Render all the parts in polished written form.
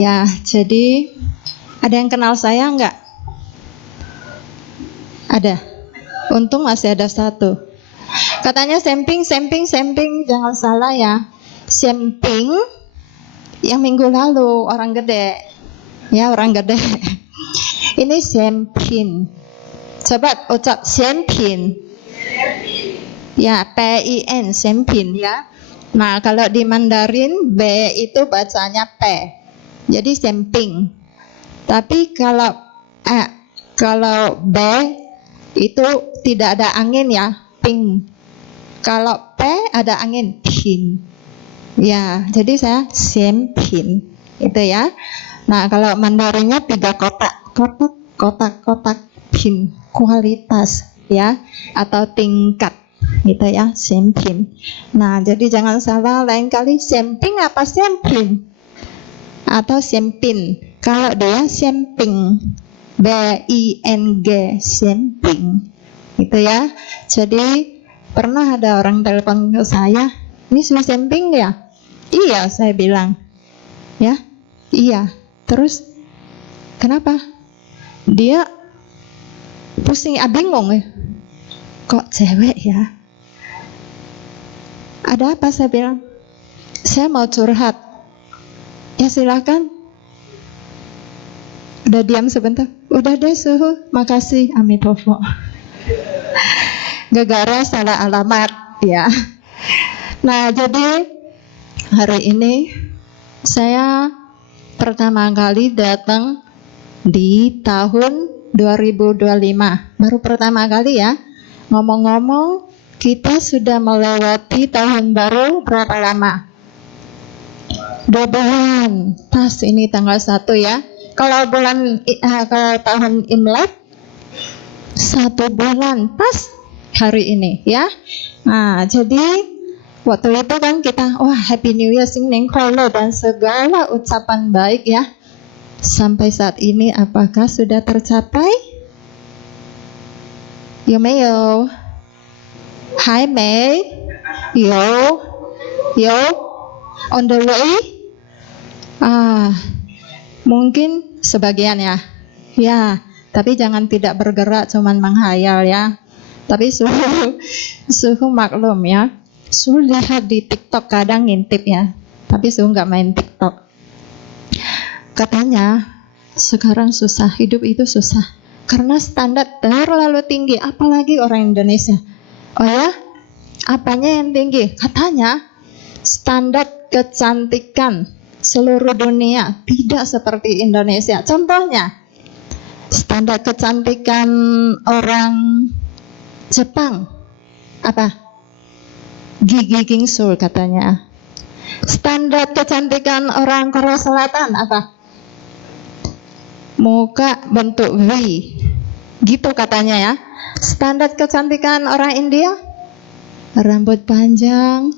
Ya, jadi ada yang kenal saya enggak? Ada. Untung masih ada satu. Katanya semping, jangan salah ya. Semping yang minggu lalu orang gede. Ya, orang gede. Ini sempin. Coba ucap sempin. Ya, P-I-N, sempin ya. Nah, kalau di Mandarin B itu bacanya P. Jadi semping. Tapi kalau B itu tidak ada angin ya, ping. Kalau P ada angin, pin. Ya, jadi saya sempin. Itu ya. Nah, kalau Mandarinnya 3 kotak, pin, kualitas ya, atau tingkat gitu ya, sempin. Nah, jadi jangan salah, lain kali semping apa sempin atau sempin. Kalau dia semping, B-I-N-G, semping gitu ya. Jadi pernah ada orang telepon ke saya, ini sudah semping ya? Iya, saya bilang ya, iya. Terus kenapa? Dia pusing, bingung ya. Kok cewek ya? Ada apa? Saya bilang, saya mau curhat. Ya silakan. Udah diam sebentar. Udah deh suhu, makasih, amitofo. Gegara salah alamat ya. Nah, jadi hari ini saya pertama kali datang di tahun 2025. Baru pertama kali ya. Ngomong-ngomong, kita sudah melewati tahun baru berapa lama? 2 bulan. Pas ini tanggal 1 ya. Kalau tahun Imlek 1 bulan pas hari ini ya. Nah, jadi waktu itu kan kita Happy New Year, Sing Neng Kolo dan segala ucapan baik ya. Sampai saat ini apakah sudah tercapai? Yo, Hai Mei. Yo, on the way. Mungkin sebagian ya. Ya, tapi jangan tidak bergerak, cuman menghayal ya. Tapi suhu maklum ya. Suhu lihat di TikTok kadang ngintip ya. Tapi suhu nggak main TikTok. Katanya sekarang susah, hidup itu susah karena standar terlalu tinggi, apalagi orang Indonesia. Oh ya, apanya yang tinggi? Katanya standar kecantikan seluruh dunia tidak seperti Indonesia. Contohnya, standar kecantikan orang Jepang apa? Gigi gingsul katanya. Standar kecantikan orang Korea Selatan apa? Muka bentuk V. Gitu katanya ya. Standar kecantikan orang India, rambut panjang,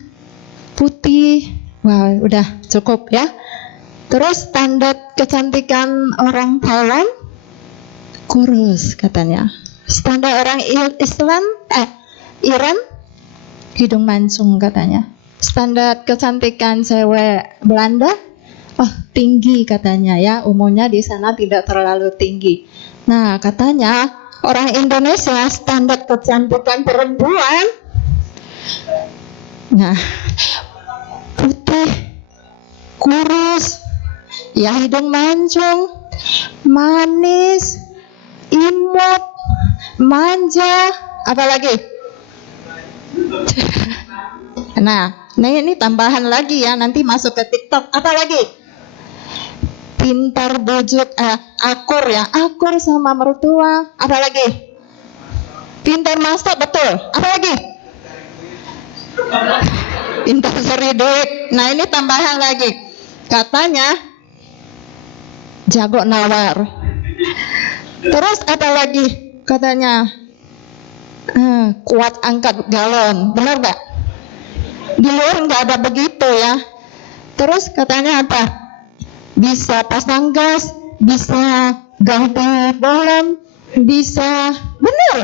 putih. Wah, udah cukup ya. Terus standar kecantikan orang Thailand, kurus katanya. Standar orang Iran, hidung mancung katanya. Standar kecantikan cewek Belanda, tinggi katanya ya. Umumnya di sana tidak terlalu tinggi. Nah, katanya orang Indonesia standar kecantikan perempuan, nah, putih, kurus, ya hidung mancung, manis, imut, manja, apalagi? Nah, ini tambahan lagi ya, nanti masuk ke TikTok. Apalagi? Pintar, bujuk, akur ya, akur sama mertua. Apalagi? Pintar masak, betul. Apalagi? Pintar cari duit. Nah, ini tambahan lagi. Katanya jago nawar. Terus apa lagi? Katanya kuat angkat galon. Benar gak? Di luar gak ada begitu ya. Terus katanya apa? Bisa pasang gas, bisa ganti bolam, bisa. Benar.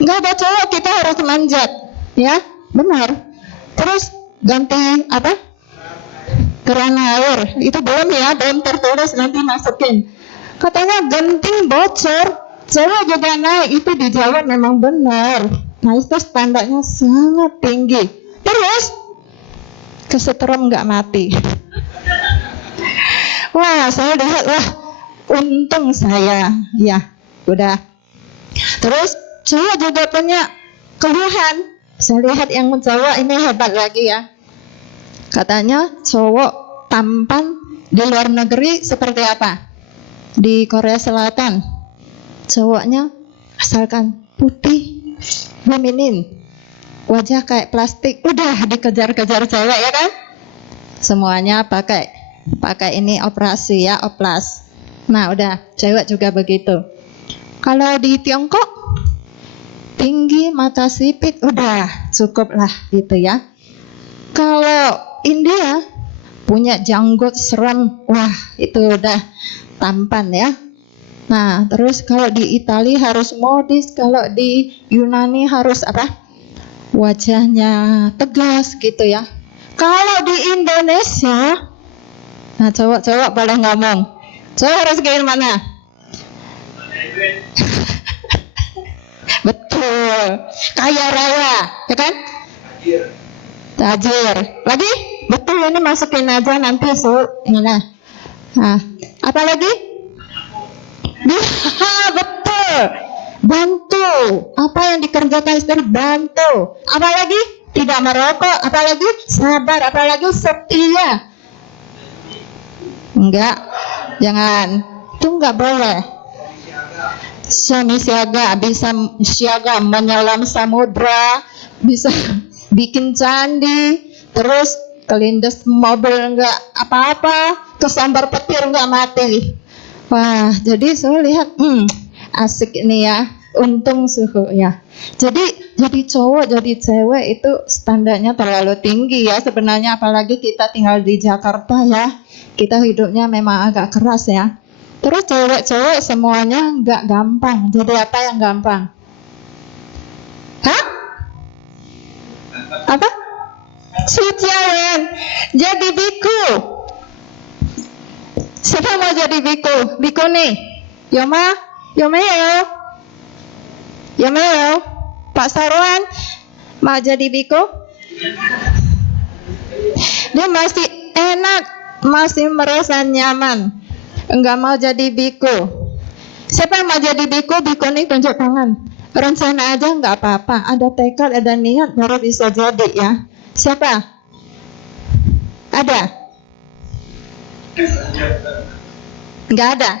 Gak ada cowok kita harus manjat. Ya, benar. Terus ganti apa? keran air. Itu belum ya, belum tertulis, nanti masukin. Katanya genting bocor, cewek juga naik. Itu dijawab memang benar. Nah itu standarnya sangat tinggi. Terus kesetrum nggak mati. Wah, saya lihat, wah untung saya. Ya, udah. Terus cowok juga punya keluhan. Saya lihat yang cowok ini hebat lagi ya. Katanya cowok tampan di luar negeri seperti apa? Di Korea Selatan, cowoknya asalkan putih, feminin, wajah kayak plastik, udah dikejar-kejar cewek ya kan? Semuanya pakai ini operasi ya, oplas. Nah udah, cewek juga begitu. Kalau di Tiongkok tinggi, mata sipit, udah cukup lah gitu ya. Kalau India punya janggut serem, wah itu udah tampan ya. Nah terus kalau di Italia harus modis, kalau di Yunani harus apa? Wajahnya tegas gitu ya. Kalau di Indonesia, nah cowok-cowok boleh ngomong, cowok harus kayak mana? Betul, kaya raya, ya kan? Tajir. Lagi? Betul, ini masukin aja nanti nah. Nah, apa lagi? Betul. Bantu. Apa yang dikerjakan istri? Bantu. Apa lagi? Tidak merokok. Apa lagi? Sabar. Apa lagi? Setia. Enggak. Jangan. Itu enggak boleh. Suami siaga, bisa siaga menyelam samudra, bisa bikin candi, terus kelindes mobil enggak apa-apa, kesambar petir enggak mati. Wah, jadi saya lihat asik ini ya, untung suhu ya. Jadi cowok jadi cewek itu standarnya terlalu tinggi ya sebenarnya, apalagi kita tinggal di Jakarta ya, kita hidupnya memang agak keras ya. Terus cewek-cewek semuanya nggak gampang. Jadi apa yang gampang? Hah? Apa? Sucian. Jadi biku. Siapa mau jadi biku? Biku nih. Yoma? Yomeo? Yomeo? Pak Sarwan? Mau jadi biku? Dia masih enak, masih merasa nyaman, enggak mau jadi biku. Siapa yang mau jadi biku? Biku nih tunjuk tangan. Rencana aja enggak apa-apa, ada tekad, ada niat baru bisa jadi ya. Siapa? Ada? Enggak ada.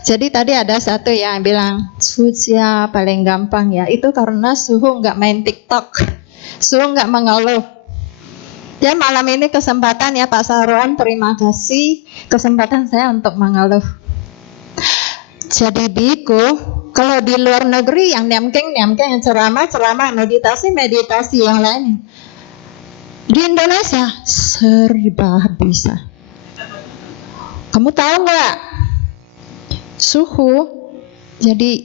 Jadi tadi ada satu yang bilang Sucia paling gampang ya. Itu karena Suhu enggak main TikTok, Suhu enggak mengeluh. Ya malam ini kesempatan ya Pak Sarwan, terima kasih kesempatan saya untuk mengeluh. Jadi biku, kalau di luar negeri yang nyamkeng, yang ceramah, meditasi yang lain. Di Indonesia serba bisa. Kamu tahu nggak? Suhu, jadi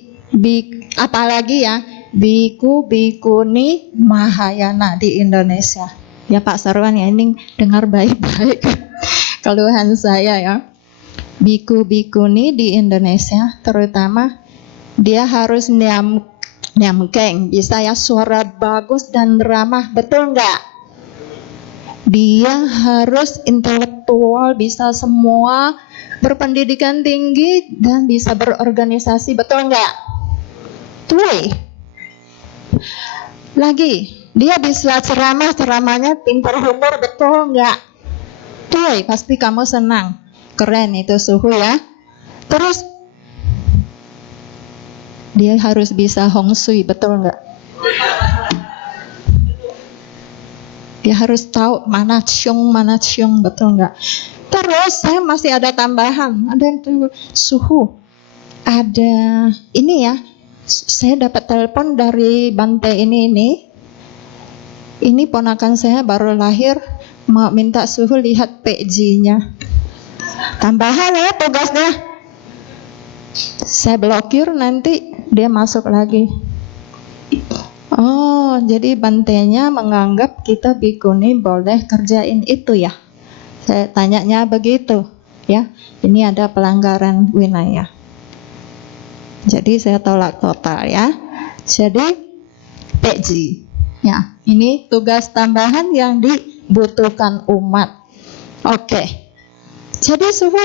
apalagi ya, biku, bikuni, Mahayana di Indonesia. Ya Pak Sarwan ya, ini dengar baik-baik keluhan saya ya. Biku-bikuni di Indonesia terutama dia harus nyamkeng, bisa ya, suara bagus dan ramah, betul nggak? Dia harus intelektual, bisa semua, berpendidikan tinggi dan bisa berorganisasi, betul nggak? Tuh. Lagi dia bisa ceramahnya pintar humor, betul nggak? Tuh, pasti kamu senang. Keren itu Suhu ya. Terus dia harus bisa Hong Shui, betul nggak? Dia harus tahu mana ciong, betul nggak? Terus saya masih ada tambahan, ada itu Suhu. Ada ini ya, saya dapat telepon dari Bante ini. Ini ponakan saya baru lahir, mau minta Suhu lihat PJ-nya. Tambahan ya tugasnya. Saya blokir, nanti dia masuk lagi. Oh, jadi bantenya menganggap kita bikuni boleh kerjain itu ya. Saya tanyanya begitu, ya. Ini ada pelanggaran winaya. Jadi saya tolak total ya. Jadi peji. Ya, ini tugas tambahan yang dibutuhkan umat. Oke. Jadi suhu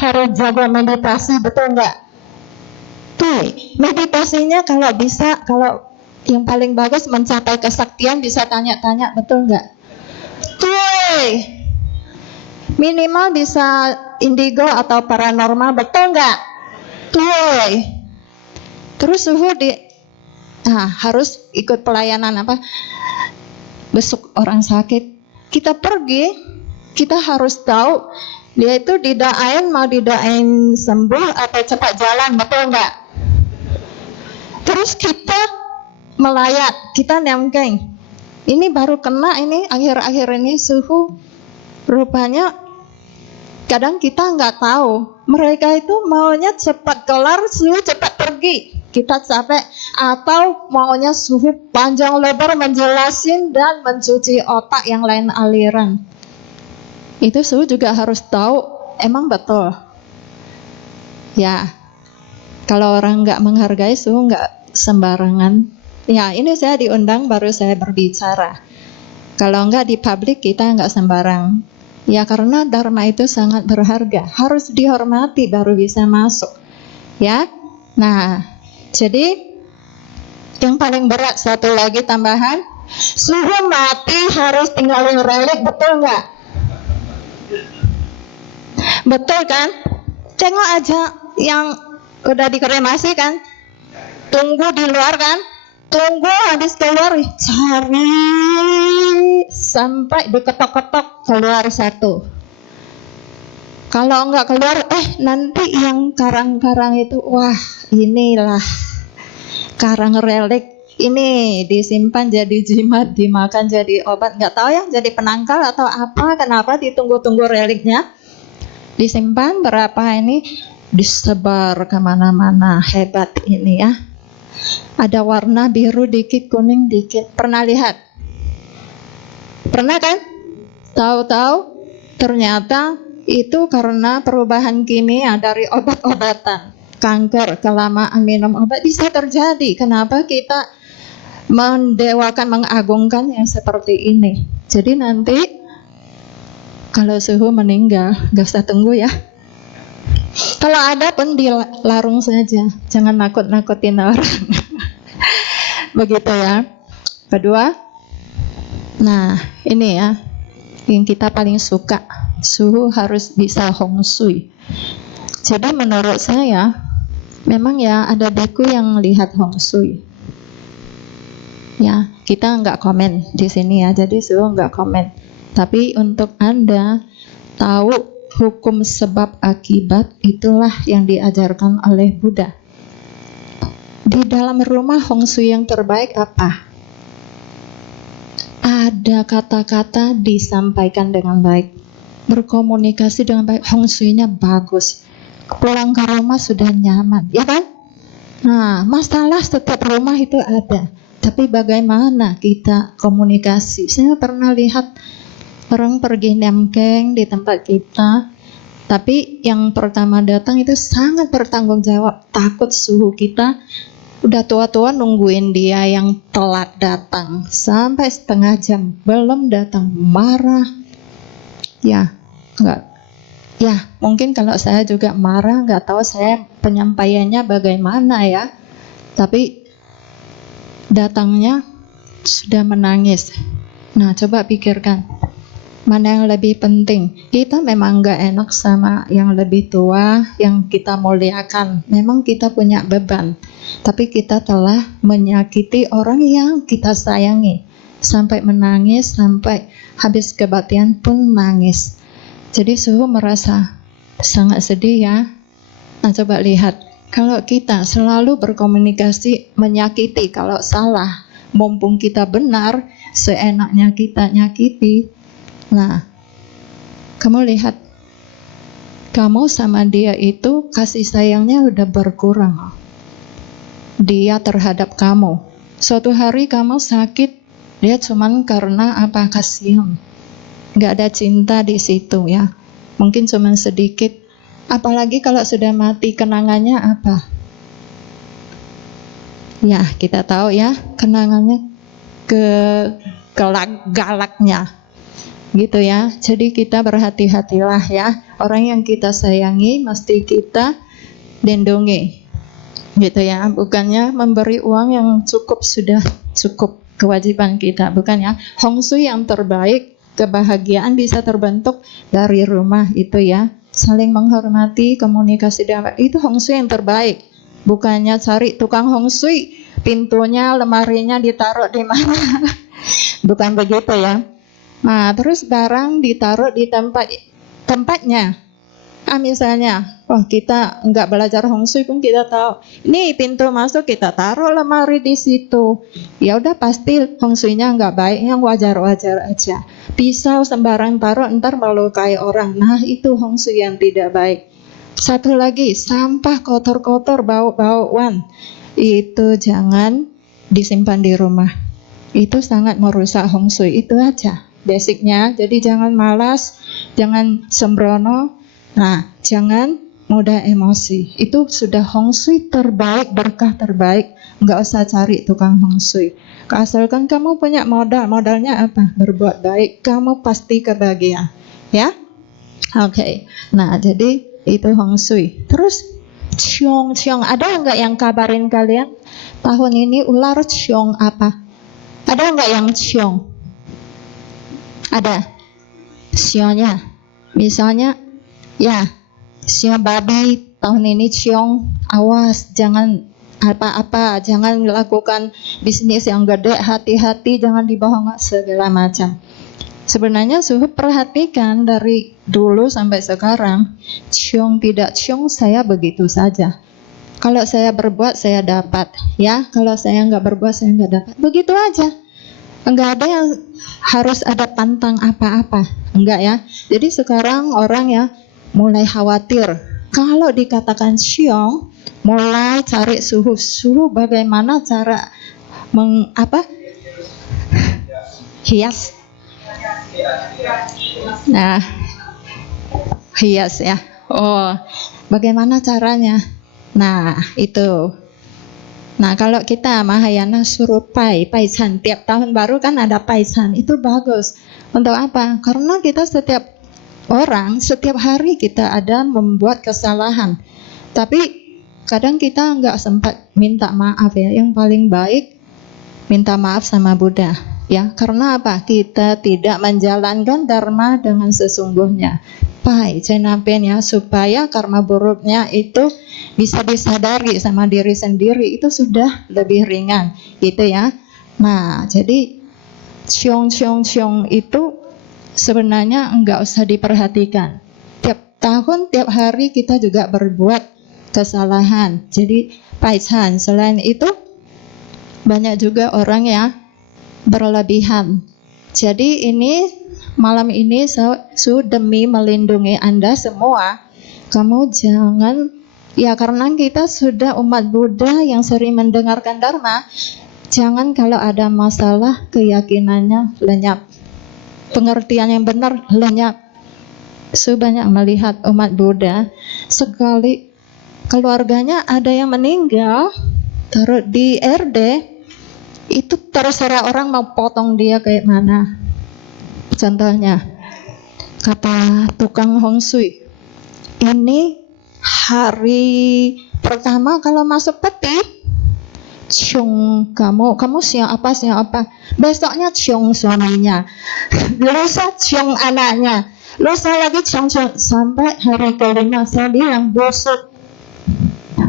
harus jaga meditasi, betul nggak? Tuh, meditasinya kalau bisa, kalau yang paling bagus mencapai kesaktian bisa tanya-tanya, betul nggak? Tuh, minimal bisa indigo atau paranormal, betul nggak? Tuh, terus suhu harus ikut pelayanan apa? Besuk orang sakit. Kita pergi, kita harus tahu dia itu mau didoain sembuh atau cepat jalan, betul nggak? Terus kita melayat, kita nemkeng. Ini baru kena ini akhir-akhir ini suhu. Rupanya kadang kita nggak tahu. Mereka itu maunya cepat kelar, suhu cepat pergi. Kita capek atau maunya suhu panjang lebar menjelasin dan mencuci otak yang lain aliran. Itu suhu juga harus tahu emang betul. Ya, kalau orang nggak menghargai suhu nggak sembarangan. Ya, ini saya diundang baru saya berbicara. Kalau nggak di publik kita nggak sembarang. Ya karena dharma itu sangat berharga, harus dihormati baru bisa masuk. Ya, nah jadi yang paling berat satu lagi tambahan, suhu mati harus tinggalin relik, betul nggak? Betul kan? Tengok aja yang udah dikremasi kan, tunggu di luar kan, tunggu habis keluar cari sampai diketok-ketok keluar satu. Kalau enggak keluar, nanti yang karang-karang itu, wah inilah karang relik, ini disimpan jadi jimat, dimakan jadi obat, nggak tahu ya, jadi penangkal atau apa, kenapa ditunggu-tunggu reliknya, disimpan berapa ini, disebar kemana-mana, hebat ini ya. Ada warna biru dikit, kuning dikit, pernah lihat? Pernah kan? Tahu-tahu ternyata itu karena perubahan kimia dari obat-obatan. Kanker, kelamaan minum obat bisa terjadi. Kenapa kita mendewakan, mengagungkan yang seperti ini? Jadi nanti kalau suhu meninggal, gak usah tunggu ya. Kalau ada pun dilarung saja, jangan nakut-nakutin orang. Begitu ya. Kedua, nah ini ya, yang kita paling suka, suhu harus bisa Hong Shui. Jadi menurut saya, memang ya ada biku yang lihat Hong Shui. Ya, kita nggak komen di sini ya, jadi suhu nggak komen. Tapi untuk Anda tahu hukum sebab akibat, itulah yang diajarkan oleh Buddha. Di dalam rumah Hong Shui yang terbaik apa? Ada kata-kata disampaikan dengan baik, berkomunikasi dengan baik, Hong Shui-nya bagus, pulang ke rumah sudah nyaman, ya kan? Nah, masalah setiap rumah itu ada, tapi bagaimana kita komunikasi? Saya pernah lihat orang pergi nemkeng di tempat kita, tapi yang pertama datang itu sangat bertanggung jawab, takut suhu kita. Udah tua-tua nungguin dia yang telat datang sampai setengah jam belum datang, marah. Ya, enggak. Ya, mungkin kalau saya juga marah, nggak tahu saya penyampaiannya bagaimana ya. Tapi datangnya sudah menangis. Nah, coba pikirkan, mana yang lebih penting? Kita memang nggak enak sama yang lebih tua, yang kita muliakan. Memang kita punya beban. Tapi kita telah menyakiti orang yang kita sayangi. Sampai menangis, sampai habis kebaktian pun nangis. Jadi suhu merasa sangat sedih ya. Nah coba lihat, kalau kita selalu berkomunikasi menyakiti, kalau salah, mumpung kita benar, seenaknya kita nyakiti. Nah, kamu lihat, kamu sama dia itu kasih sayangnya udah berkurang. Dia terhadap kamu. Suatu hari kamu sakit, dia cuman karena apa? Kasihan. Nggak ada cinta di situ ya. Mungkin cuman sedikit. Apalagi kalau sudah mati, kenangannya apa? Ya, kita tahu ya, kenangannya ke galaknya. Gitu ya. Jadi kita berhati-hatilah ya. Orang yang kita sayangi mesti kita lindungi. Gitu ya. Bukannya memberi uang yang cukup, sudah cukup kewajiban kita, bukan ya. Hong Shui yang terbaik, kebahagiaan bisa terbentuk dari rumah itu ya. Saling menghormati, komunikasi dengan itu Hong Shui yang terbaik. Bukannya cari tukang Hong Shui, pintunya, lemarinya ditaruh di mana. Bukan begitu ya. Nah, terus barang ditaruh di tempatnya. Misalnya, kita nggak belajar Hong Shui pun kita tahu. Nih pintu masuk kita taruh lemari di situ. Ya udah pasti Hong Shui-nya nggak baik, yang wajar-wajar aja. Pisau sembarang taruh ntar melukai orang. Nah itu Hong Shui yang tidak baik. Satu lagi, sampah kotor-kotor bau-bauan itu jangan disimpan di rumah. Itu sangat merusak Hong Shui. Itu aja basicnya. Jadi jangan malas, jangan sembrono. Nah, jangan mudah emosi. Itu sudah Hong Shui terbaik, berkah terbaik. Nggak usah cari tukang Hong Shui. Asalkan kamu punya modal. Modalnya apa? Berbuat baik. Kamu pasti kebahagiaan. Ya? Oke. Nah, jadi itu Hong Shui. Terus ciong. Ada nggak yang kabarin kalian? Tahun ini ular ciong apa? Ada nggak yang ciong? Ada. Sionya. Misalnya, ya, sio babi tahun ini ciong, awas jangan apa-apa, jangan melakukan bisnis yang gede, hati-hati, jangan dibohong segala macam. Sebenarnya suhu perhatikan dari dulu sampai sekarang, ciong tidak ciong saya begitu saja. Kalau saya berbuat saya dapat, ya. Kalau saya nggak berbuat saya nggak dapat. Begitu aja. Enggak ada yang harus ada pantang apa-apa, enggak ya. Jadi sekarang orang ya mulai khawatir. Kalau dikatakan ciong, mulai cari suhu bagaimana cara hias. Nah, hias ya. Bagaimana caranya? Nah, itu. Nah, kalau kita Mahayana suruh pai chan, tiap tahun baru kan ada pai chan, itu bagus. Untuk apa? Karena kita setiap hari kita ada membuat kesalahan. Tapi kadang kita nggak sempat minta maaf ya. Yang paling baik minta maaf sama Buddha. Ya, karena apa? Kita tidak menjalankan dharma dengan sesungguhnya. Pai cenapen ya, supaya karma buruknya itu bisa disadari sama diri sendiri, itu sudah lebih ringan gitu ya. Nah, jadi ciong itu sebenarnya enggak usah diperhatikan. Tiap tahun, tiap hari kita juga berbuat kesalahan. Jadi pai chan. Selain itu banyak juga orang ya berlebihan. Jadi ini malam ini demi melindungi Anda semua, kamu jangan, ya karena kita sudah umat Buddha yang sering mendengarkan Dharma, jangan kalau ada masalah keyakinannya lenyap, pengertian yang benar lenyap. Banyak melihat umat Buddha sekali keluarganya ada yang meninggal, taruh di RD, itu terserah orang mau potong dia kayak mana. Contohnya, kata tukang Hong Shui, ini hari pertama kalau masuk peti, ciong kamu siang apa, besoknya ciong suaminya, lusa ciong anaknya, lusa lagi ciong sampai hari kelima. Saya bilang busuk,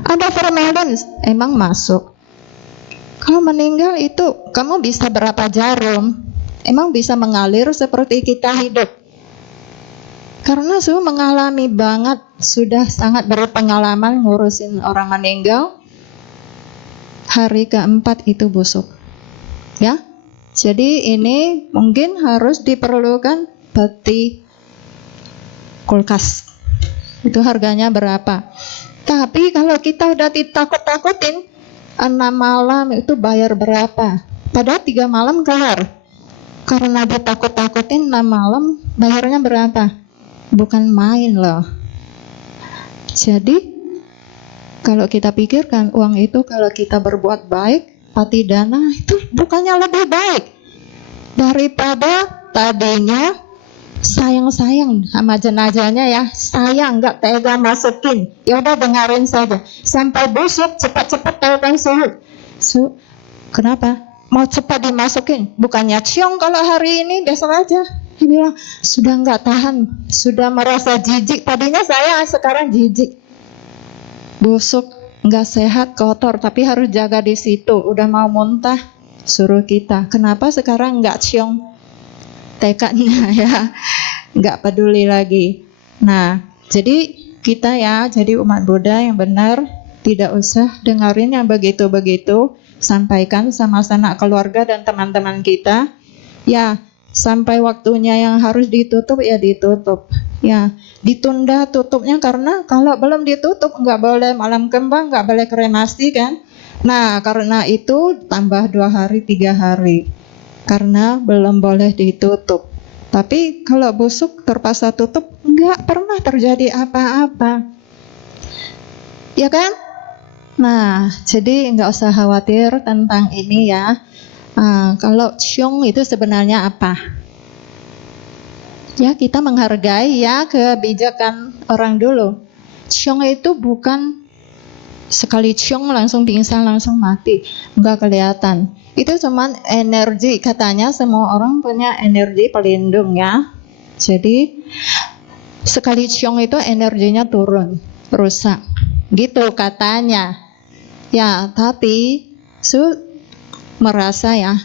ada formalin, emang masuk. Kalau meninggal itu kamu bisa berapa jarum, emang bisa mengalir seperti kita hidup. Karena mengalami banget, sudah sangat berpengalaman ngurusin orang meninggal. Hari keempat itu busuk. Ya. Jadi ini mungkin harus diperlukan peti kulkas. Itu harganya berapa? Tapi kalau kita udah ditakut-takutin, 6 malam itu bayar berapa? Padahal 3 malam kelar. Karena ditakut-takutin 6 malam bayarnya berapa? Bukan main loh. Jadi kalau kita pikirkan uang itu kalau kita berbuat baik, patidana itu bukannya lebih baik daripada tadinya sayang-sayang sama jenazahnya ya, sayang nggak tega masukin, ya udah dengerin saja sampai busuk, cepat-cepat tahukan suhu. Kenapa mau cepat dimasukin? Bukannya ciong kalau hari ini besok aja. Dia bilang sudah nggak tahan, sudah merasa jijik, tadinya saya sekarang jijik, busuk, nggak sehat, kotor, tapi harus jaga di situ, udah mau muntah, suruh kita. Kenapa sekarang nggak ciong tekadnya ya, nggak peduli lagi. Nah, jadi kita ya, jadi umat Buddha yang benar, tidak usah dengerin yang begitu-begitu, sampaikan sama sanak keluarga dan teman-teman kita. Ya, sampai waktunya yang harus ditutup ya ditutup. Ya, ditunda tutupnya karena kalau belum ditutup nggak boleh malam kembang, nggak boleh kremasi kan. Nah, karena itu tambah 2 hari 3 hari. Karena belum boleh ditutup. Tapi kalau busuk terpaksa tutup, nggak pernah terjadi apa-apa, ya kan? Nah, jadi nggak usah khawatir tentang ini ya. Kalau ciong itu sebenarnya apa? Ya, kita menghargai ya kebijakan orang dulu. Ciong itu bukan sekali ciong langsung pingsan, langsung mati, nggak kelihatan. Itu cuman energi, katanya semua orang punya energi pelindung ya. Jadi sekali ciong itu energinya turun, rusak, gitu katanya. Ya, tapi merasa ya,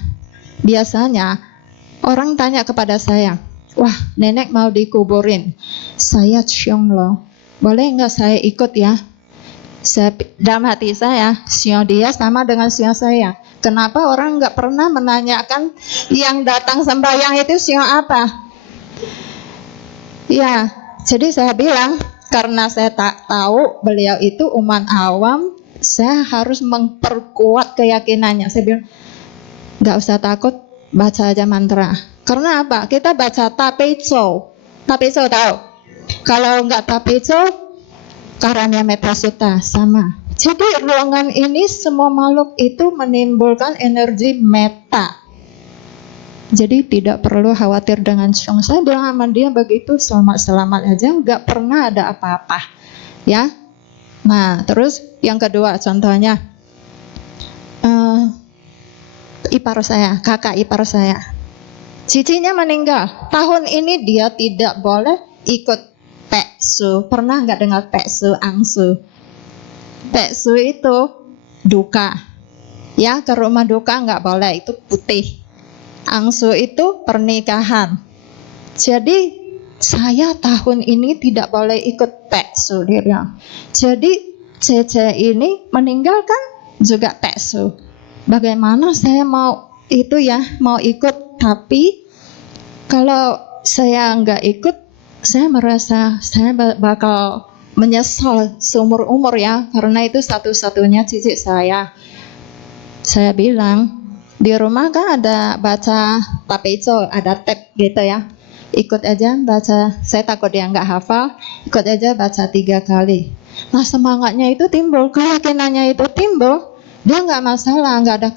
biasanya orang tanya kepada saya, wah nenek mau dikuburin, saya ciong loh, boleh nggak saya ikut ya? Dalam hati saya, sio dia sama dengan sio saya. Kenapa orang nggak pernah menanyakan yang datang sembahyang itu sio apa? Ya, jadi saya bilang karena saya tak tahu beliau itu umat awam, saya harus memperkuat keyakinannya. Saya bilang nggak usah takut, baca aja mantra. Karena apa? Kita baca tapeco. Tapeco tahu? Kalau nggak tapeco, karanya metasutta sama. Jadi ruangan ini semua makhluk itu menimbulkan energi meta. Jadi tidak perlu khawatir dengan ciong. Saya bilang sama dia begitu, selamat-selamat aja, nggak pernah ada apa-apa. Ya. Nah, terus yang kedua contohnya, ipar saya, kakak ipar saya, cicinya meninggal. Tahun ini dia tidak boleh ikut peksu. Pernah nggak dengar peksu angsu? Peksu itu duka. Ya, ke rumah duka nggak boleh, itu putih. Angsu itu pernikahan. Jadi saya tahun ini tidak boleh ikut peksu, dia bilang. Jadi Cece ini meninggalkan juga peksu. Bagaimana saya mau itu ya, mau ikut, tapi kalau saya nggak ikut, saya merasa saya bakal menyesal seumur umur ya, karena itu satu-satunya cici saya. Saya bilang di rumah kan ada baca tapeco, ada tab gitu ya, ikut aja baca. Saya takut dia nggak hafal, ikut aja baca 3 kali. Nah semangatnya itu timbul, keyakinannya itu timbul. Dia nggak masalah, nggak ada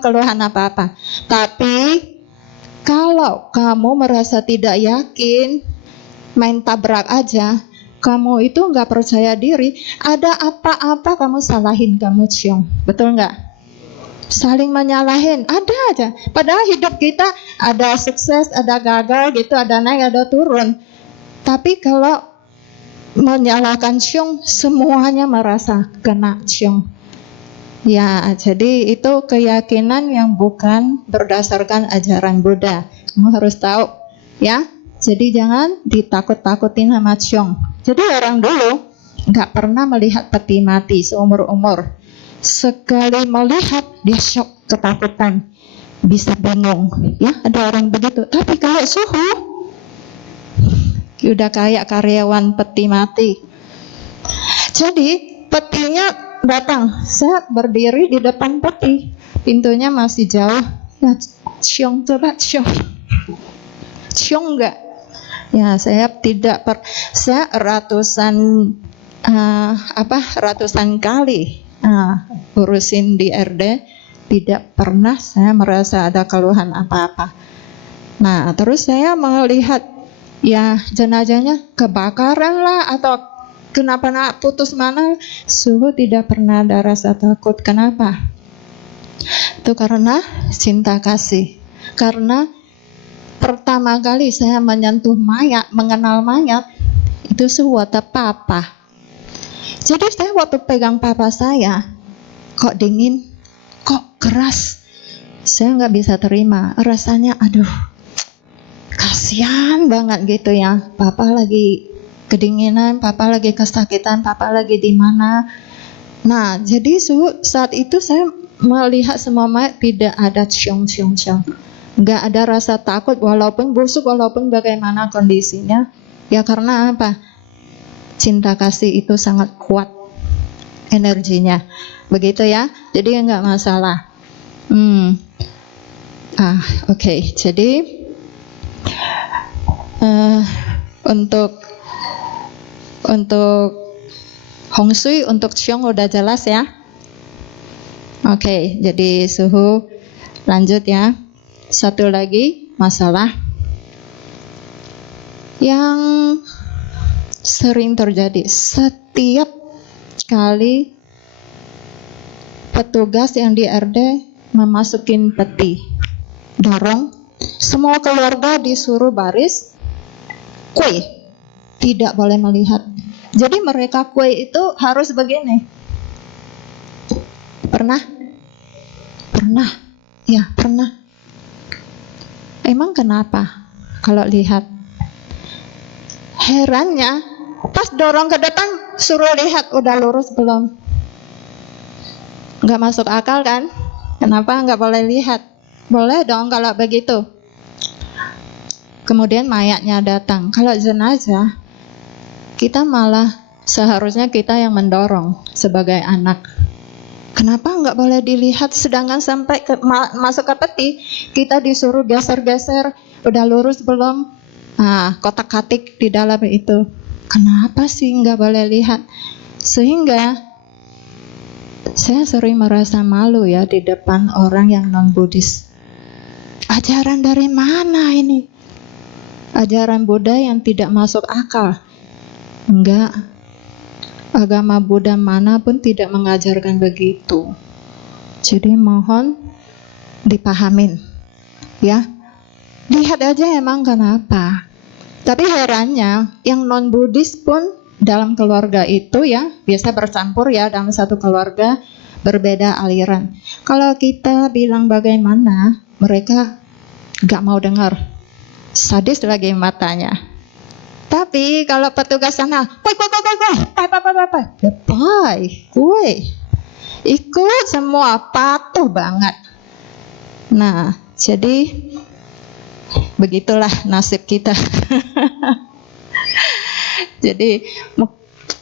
keluhan apa-apa. Tapi kalau kamu merasa tidak yakin, main tabrak aja, kamu itu nggak percaya diri, ada apa-apa kamu salahin kamu ciong, betul nggak? Saling menyalahin, ada aja. Padahal hidup kita ada sukses, ada gagal gitu, ada naik, ada turun. Tapi kalau menyalahkan ciong, semuanya merasa kena ciong. Ya, jadi itu keyakinan yang bukan berdasarkan ajaran Buddha. Kamu harus tahu, ya. Jadi jangan ditakut-takutin sama ciong. Jadi orang dulu nggak pernah melihat peti mati seumur-umur. Sekali melihat dia shock, ketakutan, bisa bingung. Ya, ada orang begitu. Tapi kalau suhu, udah kayak karyawan peti mati. Jadi petinya datang, saya berdiri di depan peti, pintunya masih jauh. Ya, Ciong, coba Ciong. Ciong enggak? Ya, saya tidak saya ratusan kali urusin di RD, tidak pernah saya merasa ada keluhan apa-apa. Nah, terus saya melihat ya jenazahnya kebakaran lah atau kenapa putus mana, Suhu tidak pernah ada rasa takut. Kenapa? Itu karena cinta kasih. Karena pertama kali saya menyentuh mayat, mengenal mayat, itu suatu papa. Jadi saya waktu pegang papa saya, kok dingin, kok keras, saya nggak bisa terima. Rasanya aduh, kasihan banget gitu ya. Papa lagi kedinginan, papa lagi kesakitan, papa lagi di mana. Nah, jadi saat itu saya melihat semua mayat tidak ada ciong-ciong, nggak ada rasa takut walaupun busuk, walaupun bagaimana kondisinya. Ya karena apa? Cinta kasih itu sangat kuat energinya, begitu ya. Jadi nggak masalah. Oke. Jadi untuk Hong Shui, untuk Ciong udah jelas ya. Oke, jadi Suhu lanjut ya. Satu lagi masalah yang sering terjadi setiap kali petugas yang di RD memasukin peti, dorong, semua keluarga disuruh baris, kue tidak boleh melihat. Jadi mereka kue itu harus begini. Pernah? Ya, pernah. Emang kenapa? Kalau lihat, herannya pas dorong ke depan suruh lihat udah lurus belum? Nggak masuk akal kan? Kenapa nggak boleh lihat? Boleh dong kalau begitu. Kemudian mayatnya datang. Kalau jenazah, kita malah seharusnya kita yang mendorong sebagai anak. Kenapa nggak boleh dilihat? Sedangkan sampai masuk ke peti, kita disuruh geser-geser, udah lurus belum? Kotak-katik di dalam itu. Kenapa sih nggak boleh lihat? Sehingga saya sering merasa malu ya di depan orang yang non-Buddhis. Ajaran dari mana ini? Ajaran Buddha yang tidak masuk akal. Enggak. Agama Buddha manapun tidak mengajarkan begitu. Jadi mohon dipahamin ya. Lihat aja emang kenapa. Tapi herannya yang non-Buddhis pun dalam keluarga itu ya biasa bercampur ya, dalam satu keluarga berbeda aliran. Kalau kita bilang bagaimana, mereka gak mau dengar. Sadis lagi matanya. Tapi kalau petugas sana, kue, ikut semua, patuh banget. Nah, jadi begitulah nasib kita. Jadi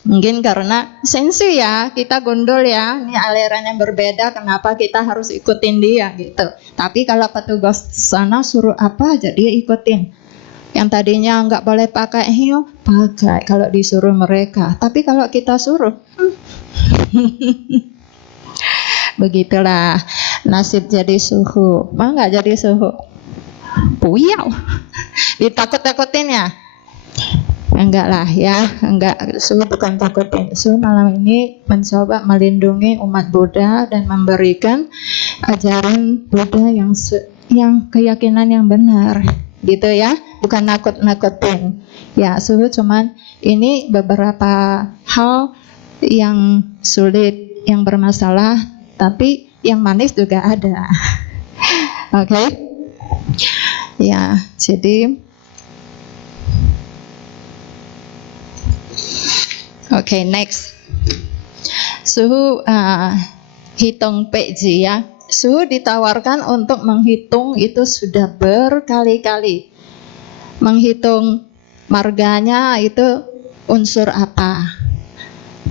mungkin karena sensi ya, kita gondol ya, ini aliran yang berbeda, kenapa kita harus ikutin dia gitu. Tapi kalau petugas sana suruh apa aja dia ikutin. Yang tadinya nggak boleh pakai heel, pakai kalau disuruh mereka. Tapi kalau kita suruh, begitulah nasib jadi suhu. Mau nggak jadi suhu? Puyau, ditakut-takutin ya? Enggak lah ya, enggak. Suhu bukan takutin. Suhu malam ini mencoba melindungi umat Buddha dan memberikan ajaran Buddha yang keyakinan yang benar. Gitu ya, bukan nakut-nakutin. Ya, Suhu cuman ini beberapa hal yang sulit, yang bermasalah, tapi yang manis juga ada. Oke? Ya, jadi oke, next. Suhu hitung peji ya. Suhu ditawarkan untuk menghitung itu sudah berkali-kali. Menghitung marganya itu unsur apa,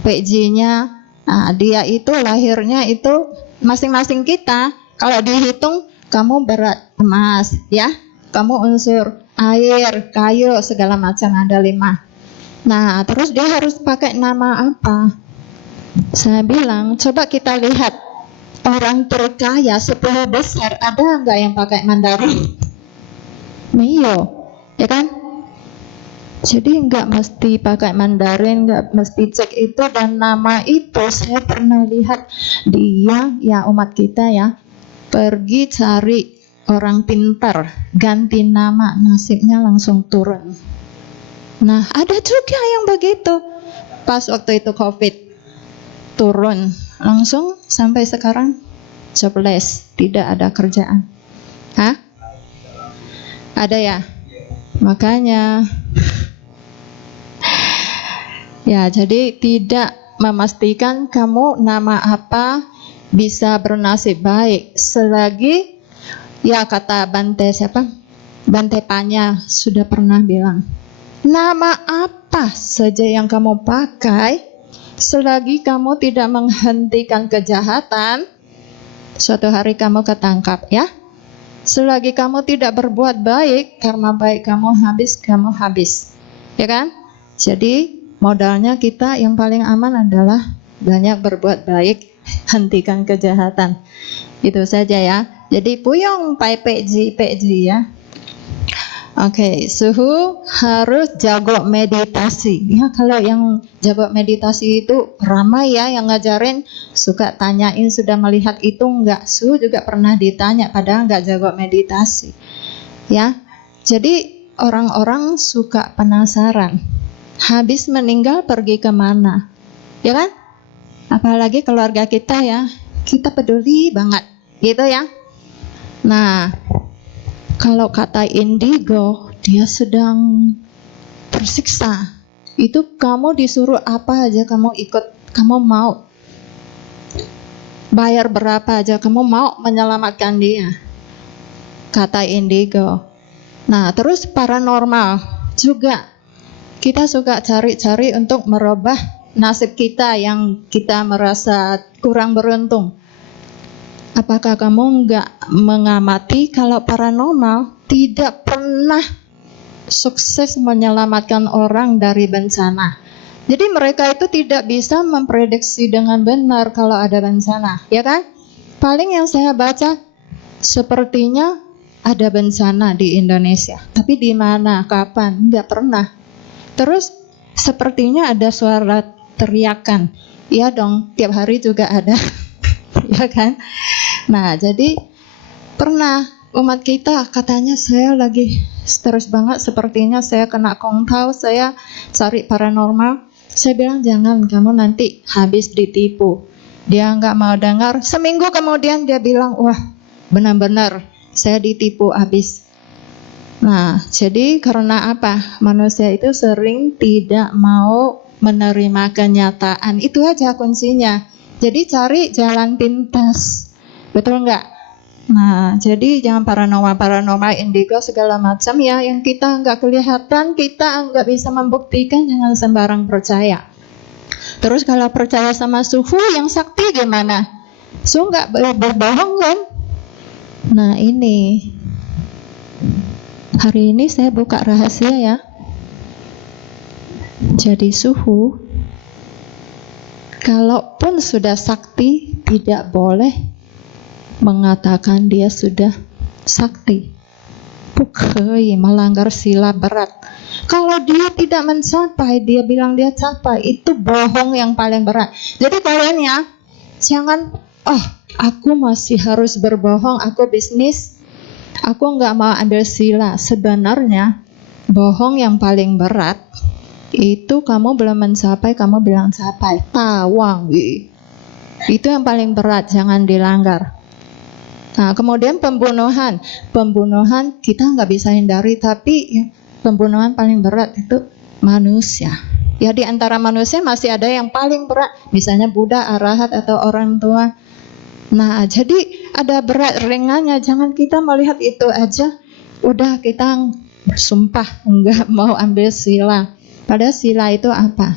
pejinya Nah, dia itu lahirnya itu masing-masing kita kalau dihitung, kamu berat emas ya, kamu unsur air, kayu, segala macam ada 5. Nah, terus dia harus pakai nama apa? Saya bilang, coba kita lihat orang terkaya 10 besar, ada nggak yang pakai Mandarin? Mio, ya kan? Jadi nggak mesti pakai Mandarin, nggak mesti cek itu. Dan nama itu saya pernah lihat dia, ya umat kita ya, pergi cari orang pintar, ganti nama, nasibnya langsung turun. Nah, ada juga yang begitu. Pas waktu itu COVID, turun langsung sampai sekarang jobless, tidak ada kerjaan. Hah? Ada ya? Makanya ya, jadi tidak memastikan kamu nama apa bisa bernasib baik selagi, ya kata Bante siapa? Bante Panya sudah pernah bilang, nama apa saja yang kamu pakai, selagi kamu tidak menghentikan kejahatan, suatu hari kamu ketangkap ya. Selagi kamu tidak berbuat baik, karma baik kamu habis, ya kan? Jadi modalnya kita yang paling aman adalah banyak berbuat baik, hentikan kejahatan. Itu saja ya. Jadi puyong pai peji ya. Oke, suhu harus jago meditasi. Ya, kalau yang jago meditasi itu ramai ya yang ngajarin, suka tanyain sudah melihat itu enggak. Suhu juga pernah ditanya padahal enggak jago meditasi. Ya. Jadi orang-orang suka penasaran. Habis meninggal pergi kemana? Ya kan? Apalagi keluarga kita ya, kita peduli banget, gitu ya. Nah, kalau kata indigo, dia sedang tersiksa. Itu kamu disuruh apa aja kamu ikut, kamu mau. Bayar berapa aja kamu mau menyelamatkan dia. Kata indigo. Nah, terus paranormal juga. Kita suka cari-cari untuk merubah nasib kita yang kita merasa kurang beruntung. Apakah kamu enggak mengamati kalau paranormal tidak pernah sukses menyelamatkan orang dari bencana? Jadi mereka itu tidak bisa memprediksi dengan benar kalau ada bencana, ya kan? Paling yang saya baca, sepertinya ada bencana di Indonesia, tapi di mana, kapan, enggak pernah. Terus sepertinya ada suara teriakan, iya dong, tiap hari juga ada, ya kan? Nah, jadi pernah umat kita katanya saya lagi stres banget, sepertinya saya kena kongtau, saya cari paranormal. Saya bilang jangan, kamu nanti habis ditipu. Dia nggak mau dengar. Seminggu kemudian dia bilang, wah benar-benar saya ditipu habis. Nah, jadi karena apa? Manusia itu sering tidak mau menerima kenyataan. Itu aja kuncinya. Jadi cari jalan pintas. Betul nggak? Nah, jadi jangan paranormal, indigo segala macam ya, yang kita nggak kelihatan, kita nggak bisa membuktikan, jangan sembarang percaya. Terus kalau percaya sama suhu yang sakti gimana? Suhu nggak berbohong kan? Nah ini, hari ini saya buka rahasia ya. Jadi suhu, kalaupun sudah sakti, tidak boleh mengatakan dia sudah sakti. Bukai, melanggar sila berat. Kalau dia tidak mencapai, dia bilang dia capai, itu bohong yang paling berat. Jadi kalian ya, jangan, aku masih harus berbohong, aku bisnis, aku nggak mau ambil sila. Sebenarnya bohong yang paling berat itu kamu belum mencapai, kamu bilang capai, tawang. Itu yang paling berat, jangan dilanggar. Nah, kemudian pembunuhan kita nggak bisa hindari, tapi ya, pembunuhan paling berat itu manusia. Ya di antara manusia masih ada yang paling berat, misalnya Buddha, Arahat atau orang tua. Nah, jadi ada berat ringannya, jangan kita melihat itu aja, udah kita bersumpah nggak mau ambil sila. Padahal sila itu apa?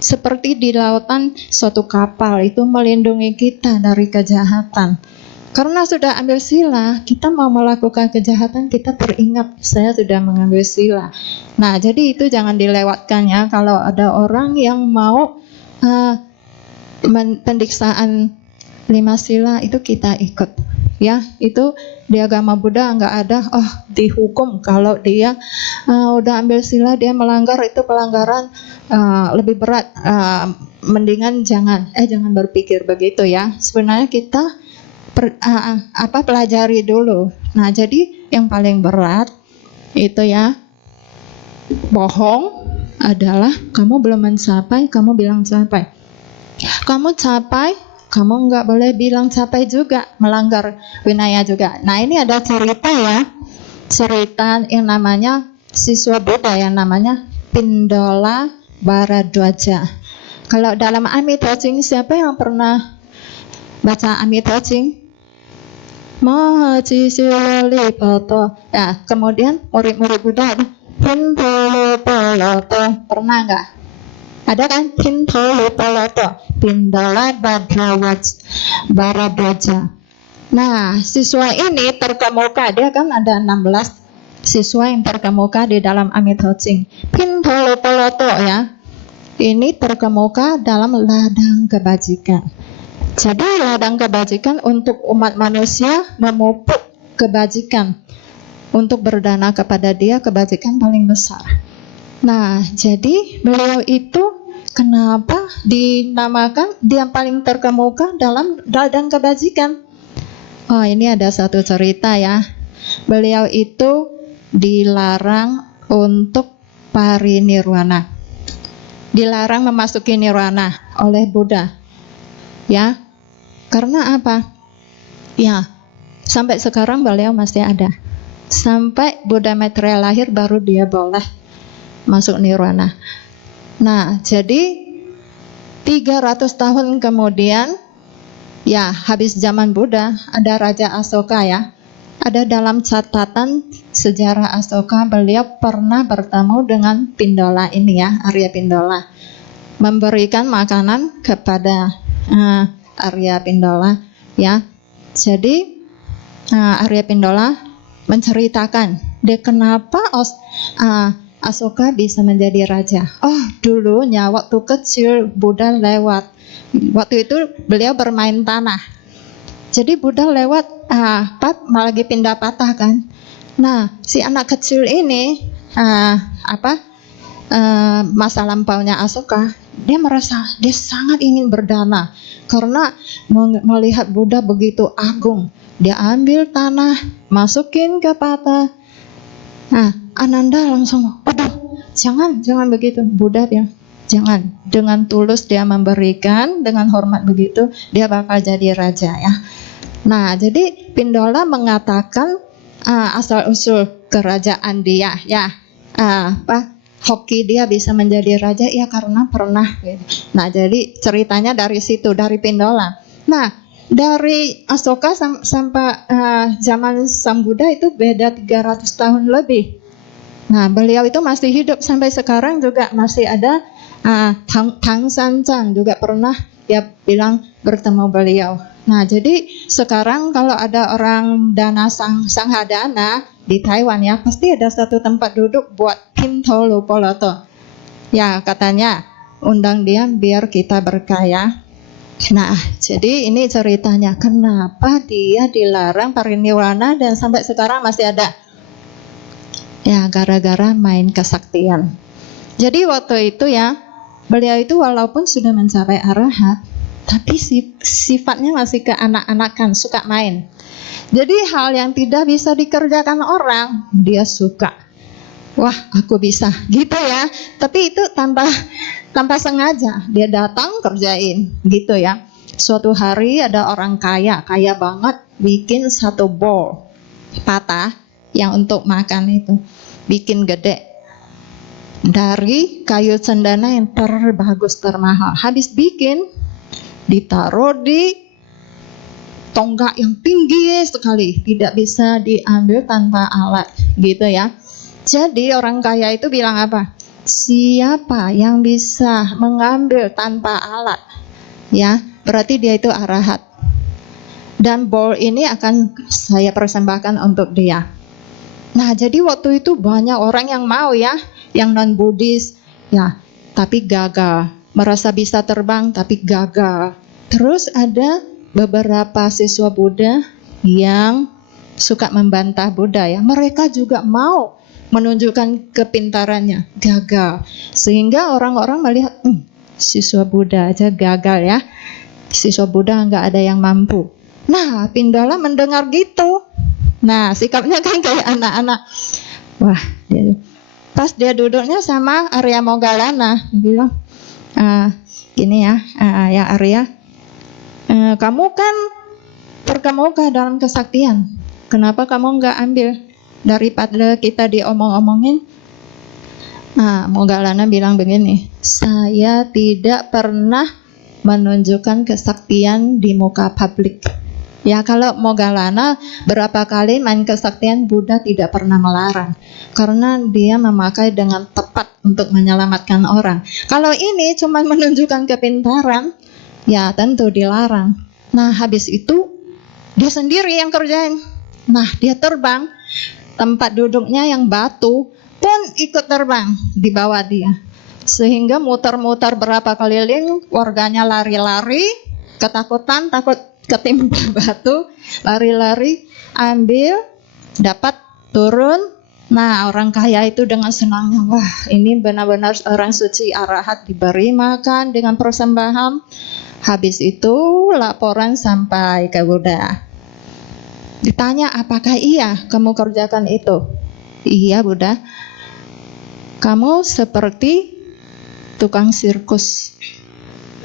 Seperti di lautan suatu kapal itu melindungi kita dari kejahatan. Karena sudah ambil sila, kita mau melakukan kejahatan, kita teringat saya sudah mengambil sila. Nah, jadi itu jangan dilewatkan ya. Kalau ada orang yang mau pendiksaan 5 sila itu kita ikut. Ya, itu di agama Buddha nggak ada dihukum kalau dia udah ambil sila, dia melanggar, itu pelanggaran lebih berat. Mendingan jangan berpikir begitu ya. Sebenarnya kita pelajari dulu. Nah, jadi yang paling berat itu ya, bohong adalah kamu belum mencapai, kamu bilang capai. Kamu capai, kamu nggak boleh bilang capai juga, melanggar winaya juga. Nah, ini ada cerita ya, cerita yang namanya siswa Buddha yang namanya Pindola Baradwaja. Kalau dalam Amida Ching, siapa yang pernah baca Amida Ching? Mahaji Silali Pato. Ya, kemudian murid-murid Buddha ada Pintolo Poloto. Pernah nggak? Ada kan? Pintolo Poloto, Pindola Baradwaja. Nah, siswa ini terkemuka, dia kan ada 16 siswa yang terkemuka di dalam Amida Ching. Pintolo Poloto ya, ini terkemuka dalam ladang kebajikan. Jadi ladang kebajikan untuk umat manusia memupuk kebajikan, untuk berdana kepada dia, kebajikan paling besar. Nah, jadi beliau itu kenapa dinamakan dia paling terkemuka dalam ladang kebajikan? Oh, ini ada satu cerita ya. Beliau itu dilarang untuk parinirwana, dilarang memasuki nirwana oleh Buddha. Ya, karena apa? Ya, sampai sekarang beliau masih ada. Sampai Buddha Maitreya lahir baru dia boleh masuk nirwana. Nah, jadi 300 tahun kemudian, ya habis zaman Buddha, ada Raja Asoka ya. Ada dalam catatan sejarah Asoka, beliau pernah bertemu dengan Pindola ini ya, Arya Pindola, memberikan makanan kepada Arya Pindola ya. Jadi Arya Pindola menceritakan dia kenapa Asoka bisa menjadi raja. Oh, dulunya waktu kecil Buddha lewat. Waktu itu beliau bermain tanah. Jadi Buddha lewat lagi pindah patah kan. Nah, si anak kecil ini masa lampaunya Asoka, dia merasa dia sangat ingin berdana karena melihat Buddha begitu agung. Dia ambil tanah, masukin ke patah. Nah, Ananda langsung, aduh, jangan begitu. Buddha bilang, jangan. Dengan tulus dia memberikan, dengan hormat begitu, dia bakal jadi raja ya. Nah, jadi Pindola mengatakan asal-usul kerajaan dia ya, hoki dia bisa menjadi raja ya karena pernah gitu. Nah, jadi ceritanya dari situ, dari Pindola. Nah, dari Asoka sampai zaman Sang Buddha itu beda 300 tahun lebih. Nah, beliau itu masih hidup sampai sekarang juga masih ada. Tang Sancan juga pernah dia bilang bertemu beliau. Nah, jadi sekarang kalau ada orang dana sanghadana di Taiwan ya, pasti ada satu tempat duduk buat Pintolo Poloto. Ya, katanya undang dia biar kita berkaya. Nah, jadi ini ceritanya kenapa dia dilarang parinirwana dan sampai sekarang masih ada. Ya, gara-gara main kesaktian. Jadi waktu itu ya, beliau itu walaupun sudah mencapai arahat, tapi sifatnya masih keanak-anakan, suka main. Jadi hal yang tidak bisa dikerjakan orang, dia suka. Wah, aku bisa, gitu ya. Tapi itu tanpa sengaja, dia datang kerjain, gitu ya. Suatu hari ada orang kaya banget, bikin satu bowl patah yang untuk makan itu, bikin gede dari kayu cendana yang terbagus, termahal. Habis bikin, ditaruh di tonggak yang tinggi sekali, tidak bisa diambil tanpa alat, gitu ya. Jadi orang kaya itu bilang apa? Siapa yang bisa mengambil tanpa alat, ya, berarti dia itu arahat. Dan bowl ini akan saya persembahkan untuk dia. Nah, jadi waktu itu banyak orang yang mau ya, yang non-Buddhis, ya, tapi gagal. Merasa bisa terbang, tapi gagal. Terus ada beberapa siswa Buddha yang suka membantah Buddha ya. Mereka juga mau menunjukkan kepintarannya, gagal. Sehingga orang-orang melihat, siswa Buddha aja gagal ya. Siswa Buddha nggak ada yang mampu. Nah, Pindala mendengar gitu. Nah, sikapnya kan kayak anak-anak. Wah, pas dia duduknya sama Arya Moggallana, bilang, gini ya, ya Arya, kamu kan terkemuka dalam kesaktian. Kenapa kamu nggak ambil daripada kita diomong-omongin? Nah, Moggallana bilang begini, saya tidak pernah menunjukkan kesaktian di muka publik. Ya, kalau Moggallana berapa kali main kesaktian, Buddha tidak pernah melarang, karena dia memakai dengan tepat untuk menyelamatkan orang. Kalau ini cuma menunjukkan kepintaran, ya tentu dilarang. Nah, habis itu dia sendiri yang kerjain. Nah, dia terbang, tempat duduknya yang batu pun ikut terbang di bawah dia. Sehingga muter-muter berapa keliling, warganya lari-lari, ketakutan, takut ketimpa batu, lari-lari, ambil, dapat, turun. Nah, orang kaya itu dengan senangnya, wah, ini benar-benar orang suci arahat, diberi makan dengan persembahan. Habis itu laporan sampai ke Buddha. Ditanya, apakah iya kamu kerjakan itu? Iya Buddha. Kamu seperti tukang sirkus.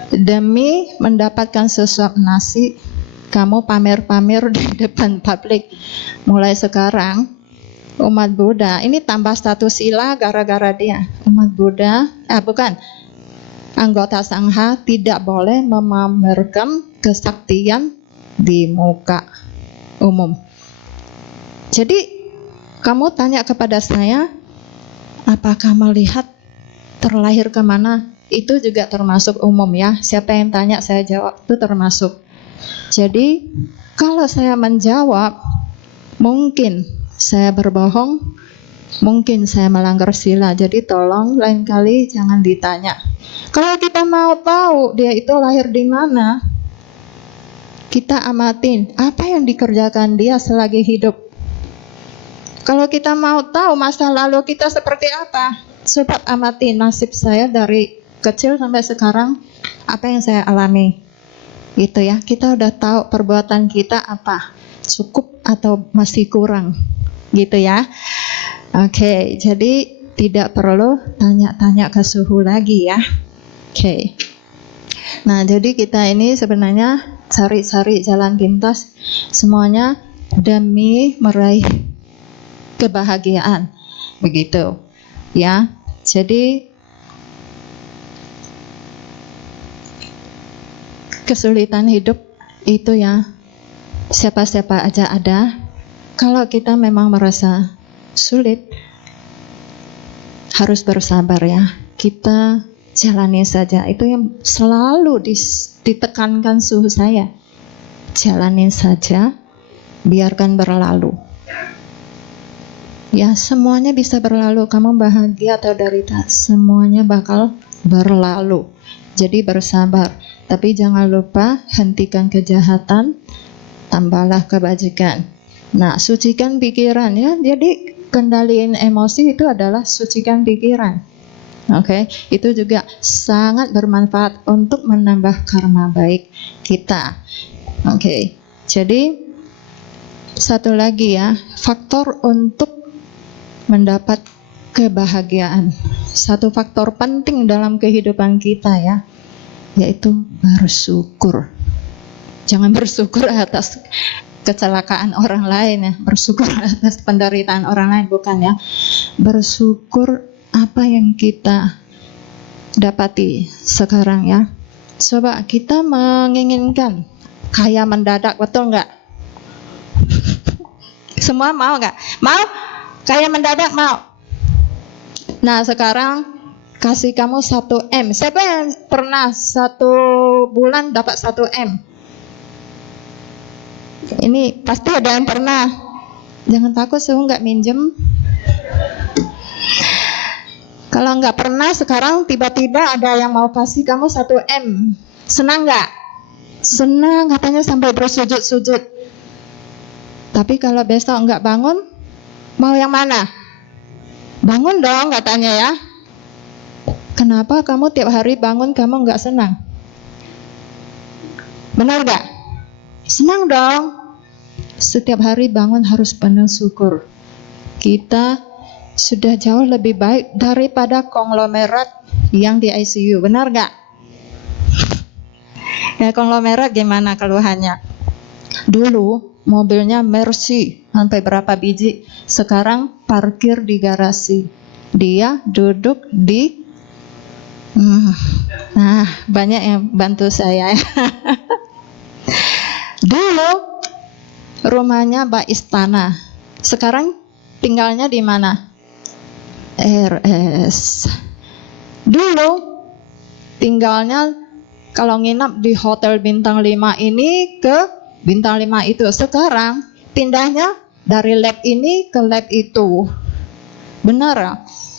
Demi mendapatkan sesuap nasi, kamu pamer-pamer di depan publik. Mulai sekarang umat Buddha, ini tambah status sila gara-gara dia. Umat Buddha, anggota Sangha tidak boleh memamerkan kesaktian di muka umum. Jadi kamu tanya kepada saya, apakah melihat terlahir kemana? Itu juga termasuk umum ya. Siapa yang tanya saya jawab, itu termasuk. Jadi kalau saya menjawab, mungkin saya berbohong, mungkin saya melanggar sila. Jadi tolong lain kali jangan ditanya. Kalau kita mau tahu dia itu lahir di mana, kita amatin apa yang dikerjakan dia selagi hidup. Kalau kita mau tahu masa lalu kita seperti apa, coba amati nasib saya dari kecil sampai sekarang, apa yang saya alami. Gitu ya, kita udah tahu perbuatan kita apa, cukup atau masih kurang. Gitu ya. Oke, jadi tidak perlu tanya-tanya ke suhu lagi ya. Oke. Nah, jadi kita ini sebenarnya cari-cari jalan pintas semuanya demi meraih kebahagiaan, begitu ya. Jadi kesulitan hidup itu ya siapa-siapa aja ada. Kalau kita memang merasa sulit, harus bersabar ya. Kita jalani saja. Itu yang selalu ditekankan suhu saya. Jalani saja, biarkan berlalu. Ya, semuanya bisa berlalu. Kamu bahagia atau derita, semuanya bakal berlalu. Jadi bersabar. Tapi jangan lupa hentikan kejahatan, tambahlah kebajikan. Nah, sucikan pikiran ya. Jadi kendaliin emosi itu adalah sucikan pikiran. Oke, itu juga sangat bermanfaat untuk menambah karma baik kita. Oke, jadi satu lagi ya, faktor untuk mendapat kebahagiaan. Satu faktor penting dalam kehidupan kita ya, yaitu bersyukur. Jangan bersyukur atas kecelakaan orang lain ya, bersyukur atas penderitaan orang lain, bukan ya. Bersyukur apa yang kita dapati sekarang ya. Coba kita menginginkan kaya mendadak, betul nggak? Semua mau nggak? Mau? Kaya mendadak mau? Nah sekarang kasih kamu 1 M. Siapa yang pernah 1 bulan dapat 1 M? Ini pasti ada yang pernah. Jangan takut, Suhu nggak minjem. Kalau nggak pernah, sekarang tiba-tiba ada yang mau kasih kamu 1 M. Senang nggak? Senang, katanya sampai bersujud-sujud. Tapi kalau besok nggak bangun, mau yang mana? Bangun dong katanya ya. Kenapa kamu tiap hari bangun kamu nggak senang? Benar nggak? Senang dong. Setiap hari bangun harus penuh syukur. Kita sudah jauh lebih baik daripada konglomerat yang di ICU. Benar nggak? Ya, konglomerat gimana keluhannya? Dulu mobilnya Mercy sampai berapa biji, sekarang parkir di garasi. Dia duduk di nah, banyak yang bantu saya. Dulu rumahnya bak istana, sekarang tinggalnya di mana? RS. Dulu tinggalnya kalau nginap di hotel bintang 5 ini ke bintang 5 itu, sekarang pindahnya dari lab ini ke lab itu. Benar ya?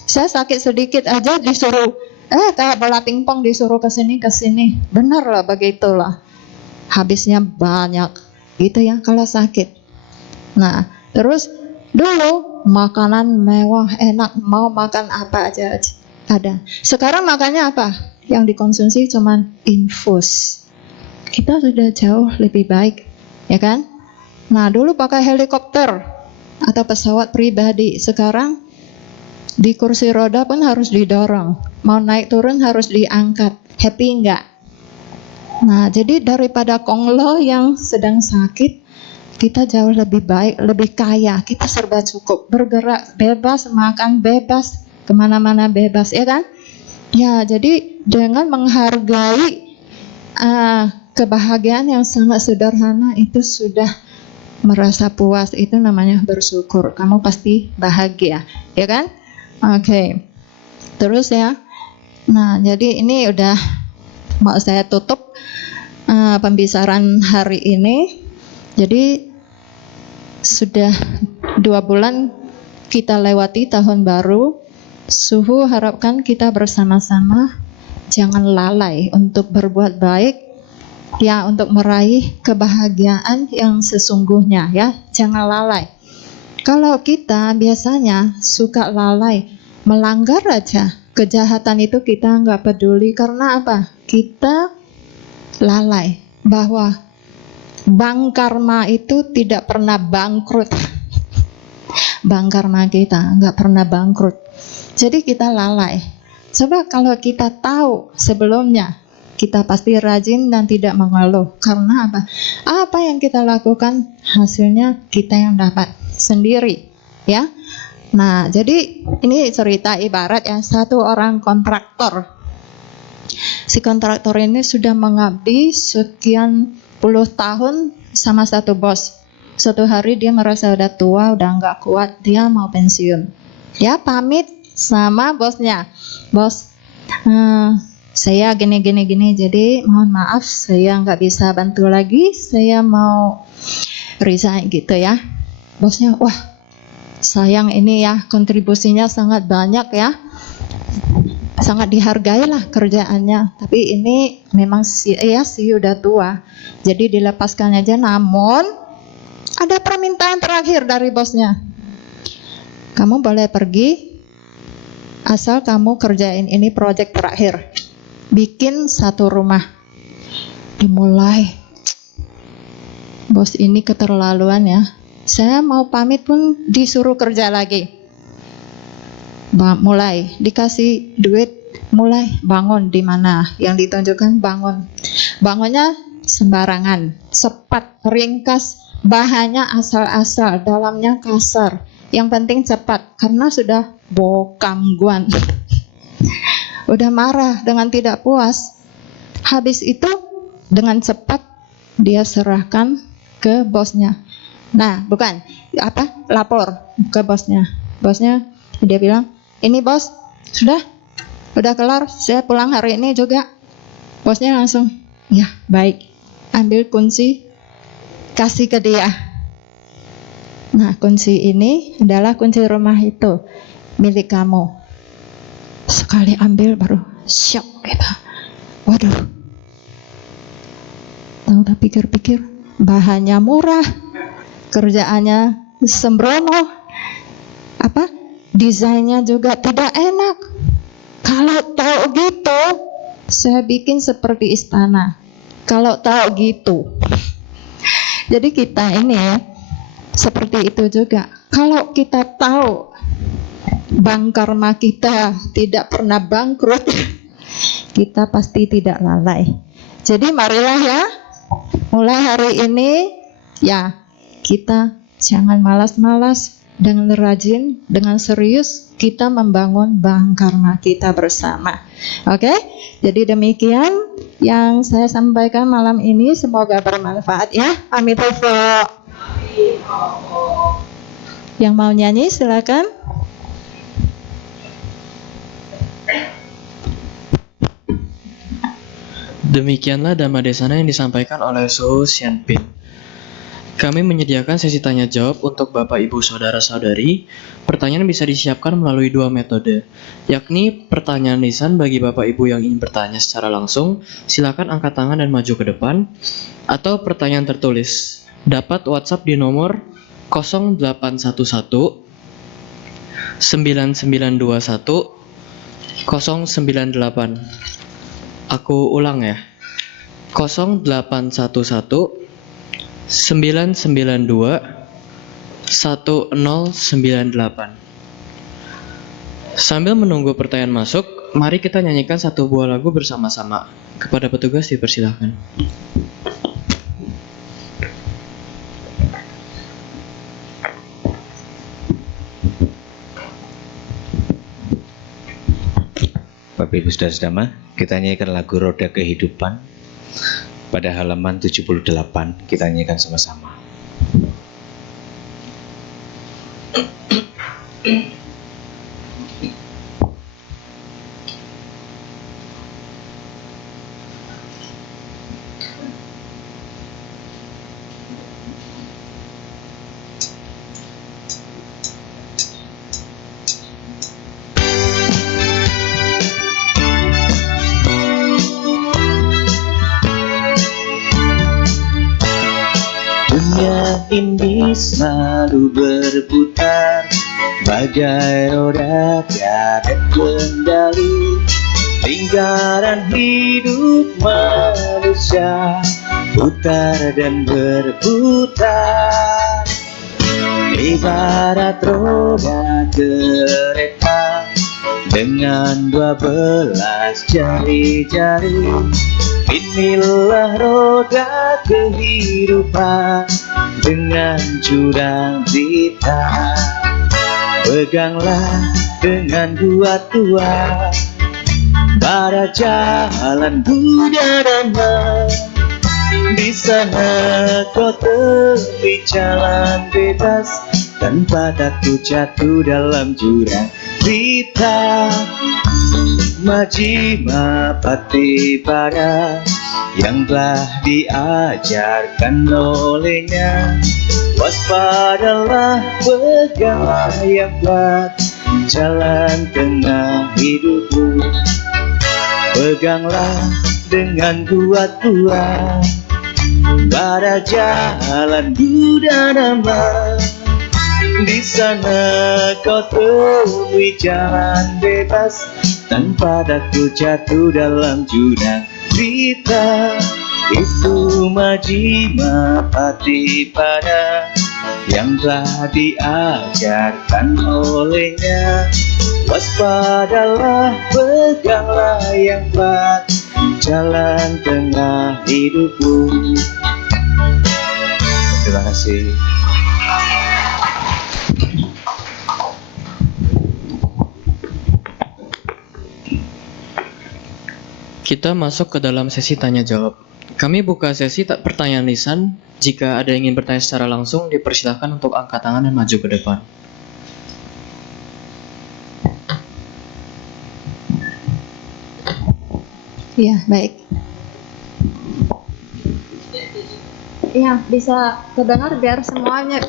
Saya sakit sedikit aja disuruh kayak bola pingpong disuruh ke sini. Benar lah, begitulah. Habisnya banyak. Itu ya kalau sakit. Nah, terus dulu makanan mewah, enak, mau makan apa aja ada. Sekarang makannya apa? Yang dikonsumsi cuman infus. Kita sudah jauh lebih baik, ya kan? Nah, dulu pakai helikopter atau pesawat pribadi, sekarang di kursi roda pun harus didorong. Mau naik turun harus diangkat. Happy enggak? Nah, jadi daripada konglo yang sedang sakit, kita jauh lebih baik, lebih kaya. Kita serba cukup, bergerak bebas, makan bebas, kemana-mana bebas, ya kan? Ya, jadi dengan menghargai kebahagiaan yang sangat sederhana itu sudah merasa puas. Itu namanya bersyukur. Kamu pasti bahagia, ya kan? Oke. Terus ya. Nah, jadi ini udah mau saya tutup pembicaraan hari ini. Jadi sudah 2 bulan kita lewati tahun baru. Suhu harapkan kita bersama-sama jangan lalai untuk berbuat baik, ya, untuk meraih kebahagiaan yang sesungguhnya, ya. Jangan lalai. Kalau kita biasanya suka lalai, melanggar aja, kejahatan itu kita nggak peduli. Karena apa? Kita lalai bahwa bank karma itu tidak pernah bangkrut. Bank karma kita nggak pernah bangkrut. Jadi kita lalai. Coba kalau kita tahu sebelumnya, kita pasti rajin dan tidak mengeluh. Karena apa? Apa yang kita lakukan, hasilnya kita yang dapat sendiri, ya. Nah, jadi ini cerita ibarat ya, satu orang kontraktor. Si kontraktor ini sudah mengabdi sekian puluh tahun sama satu bos. Suatu hari dia merasa udah tua, udah nggak kuat, dia mau pensiun. Ya, pamit sama bosnya. Bos, saya gini, jadi mohon maaf saya nggak bisa bantu lagi, saya mau resign gitu ya. Bosnya, wah sayang ini ya, kontribusinya sangat banyak ya, sangat dihargai lah kerjaannya, tapi ini memang si udah tua, jadi dilepaskan aja. Namun ada permintaan terakhir dari bosnya, kamu boleh pergi asal kamu kerjain ini proyek terakhir, bikin 1 rumah. Dimulai. Bos ini keterlaluan ya. Saya mau pamit pun disuruh kerja lagi. Mulai dikasih duit, mulai bangun di mana yang ditunjukkan bangun. Bangunnya sembarangan, cepat, ringkas, bahannya asal-asal, dalamnya kasar. Yang penting cepat, karena sudah bokam guan. Udah marah dengan tidak puas. Habis itu dengan cepat dia serahkan ke bosnya. Nah, bukan lapor ke bosnya. Bosnya dia bilang, ini bos, sudah Udah kelar, saya pulang hari ini juga. Bosnya langsung, ya baik, ambil kunci, kasih ke dia. Nah, kunci ini adalah kunci rumah itu, milik kamu. Sekali ambil baru syok gitu. Waduh. Udah pikir-pikir, bahannya murah, kerjaannya sembrono, desainnya juga tidak enak. Kalau tahu gitu, saya bikin seperti istana. Kalau tahu gitu. Jadi kita ini ya, seperti itu juga. Kalau kita tahu bank karma kita tidak pernah bangkrut, kita pasti tidak lalai. Jadi marilah ya, mulai hari ini ya, kita jangan malas-malas, dengan rajin, dengan serius kita membangun bank karma kita bersama. Oke? Jadi demikian yang saya sampaikan malam ini, semoga bermanfaat ya. Amitofo. Yang mau nyanyi silakan. Demikianlah Dhammadesana yang disampaikan oleh Suhu Xianpin. Kami menyediakan sesi tanya jawab untuk Bapak Ibu Saudara-saudari. Pertanyaan bisa disiapkan melalui dua metode, yakni pertanyaan lisan bagi Bapak Ibu yang ingin bertanya secara langsung, silakan angkat tangan dan maju ke depan, atau pertanyaan tertulis. Dapat WhatsApp di nomor 0811 9921 098. Aku ulang ya. 0811 992 1098. Sambil menunggu pertanyaan masuk, mari kita nyanyikan satu buah lagu bersama-sama. Kepada petugas dipersilahkan. Bapak Ibu Saudara-saudara, kita nyanyikan lagu Roda Kehidupan pada halaman 78. Kita nyanyikan sama-sama. Dunia ini selalu berputar bagai roda tiada kendali. Lingkaran hidup manusia putar dan berputar, ibarat roda kereta dengan 12 jari-jari. Inilah roda kehidupan dengan jurang zita. Peganglah dengan kuat-kuat pada jalan Buddha Dhamma. Di sana kau temui jalan bebas tanpa takut jatuh dalam jurang zita. Majjhima Patipada yang telah diajarkan olehnya. Waspadalah, peganglah yang kuat jalan tengah hidupmu. Peganglah dengan kuat-kuat pada jalan Buddha Dhamma. Di sana kau temui jalan bebas tanpa takut jatuh dalam jurang zita. Itu Majjhima Patipada yang telah diajarkan olehnya. Waspadalah, peganglah yang kuat jalan tengah hidupmu. Terima kasih. Kita masuk ke dalam sesi tanya jawab. Kami buka sesi pertanyaan lisan. Jika ada yang ingin bertanya secara langsung, dipersilahkan untuk angkat tangan dan maju ke depan. Ya, baik. Ya, bisa terdengar biar semuanya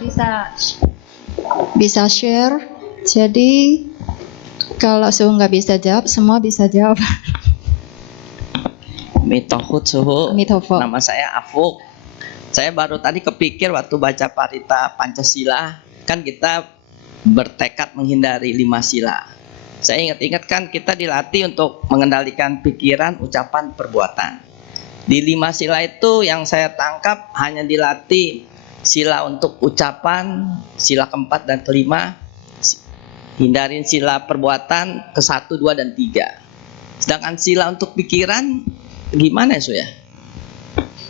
bisa share. Jadi kalau Suhu nggak bisa jawab, semua bisa jawab. Mitohut Suhu. Amitofo. Nama saya Afuk. Saya baru tadi kepikir waktu baca Parita Pancasila, kan kita bertekad menghindari 5 sila. Saya ingat-ingat kan kita dilatih untuk mengendalikan pikiran, ucapan, perbuatan. Di 5 sila itu yang saya tangkap hanya dilatih sila untuk ucapan, sila keempat dan kelima, hindarin sila perbuatan ke 1, 2, dan 3. Sedangkan sila untuk pikiran gimana ya?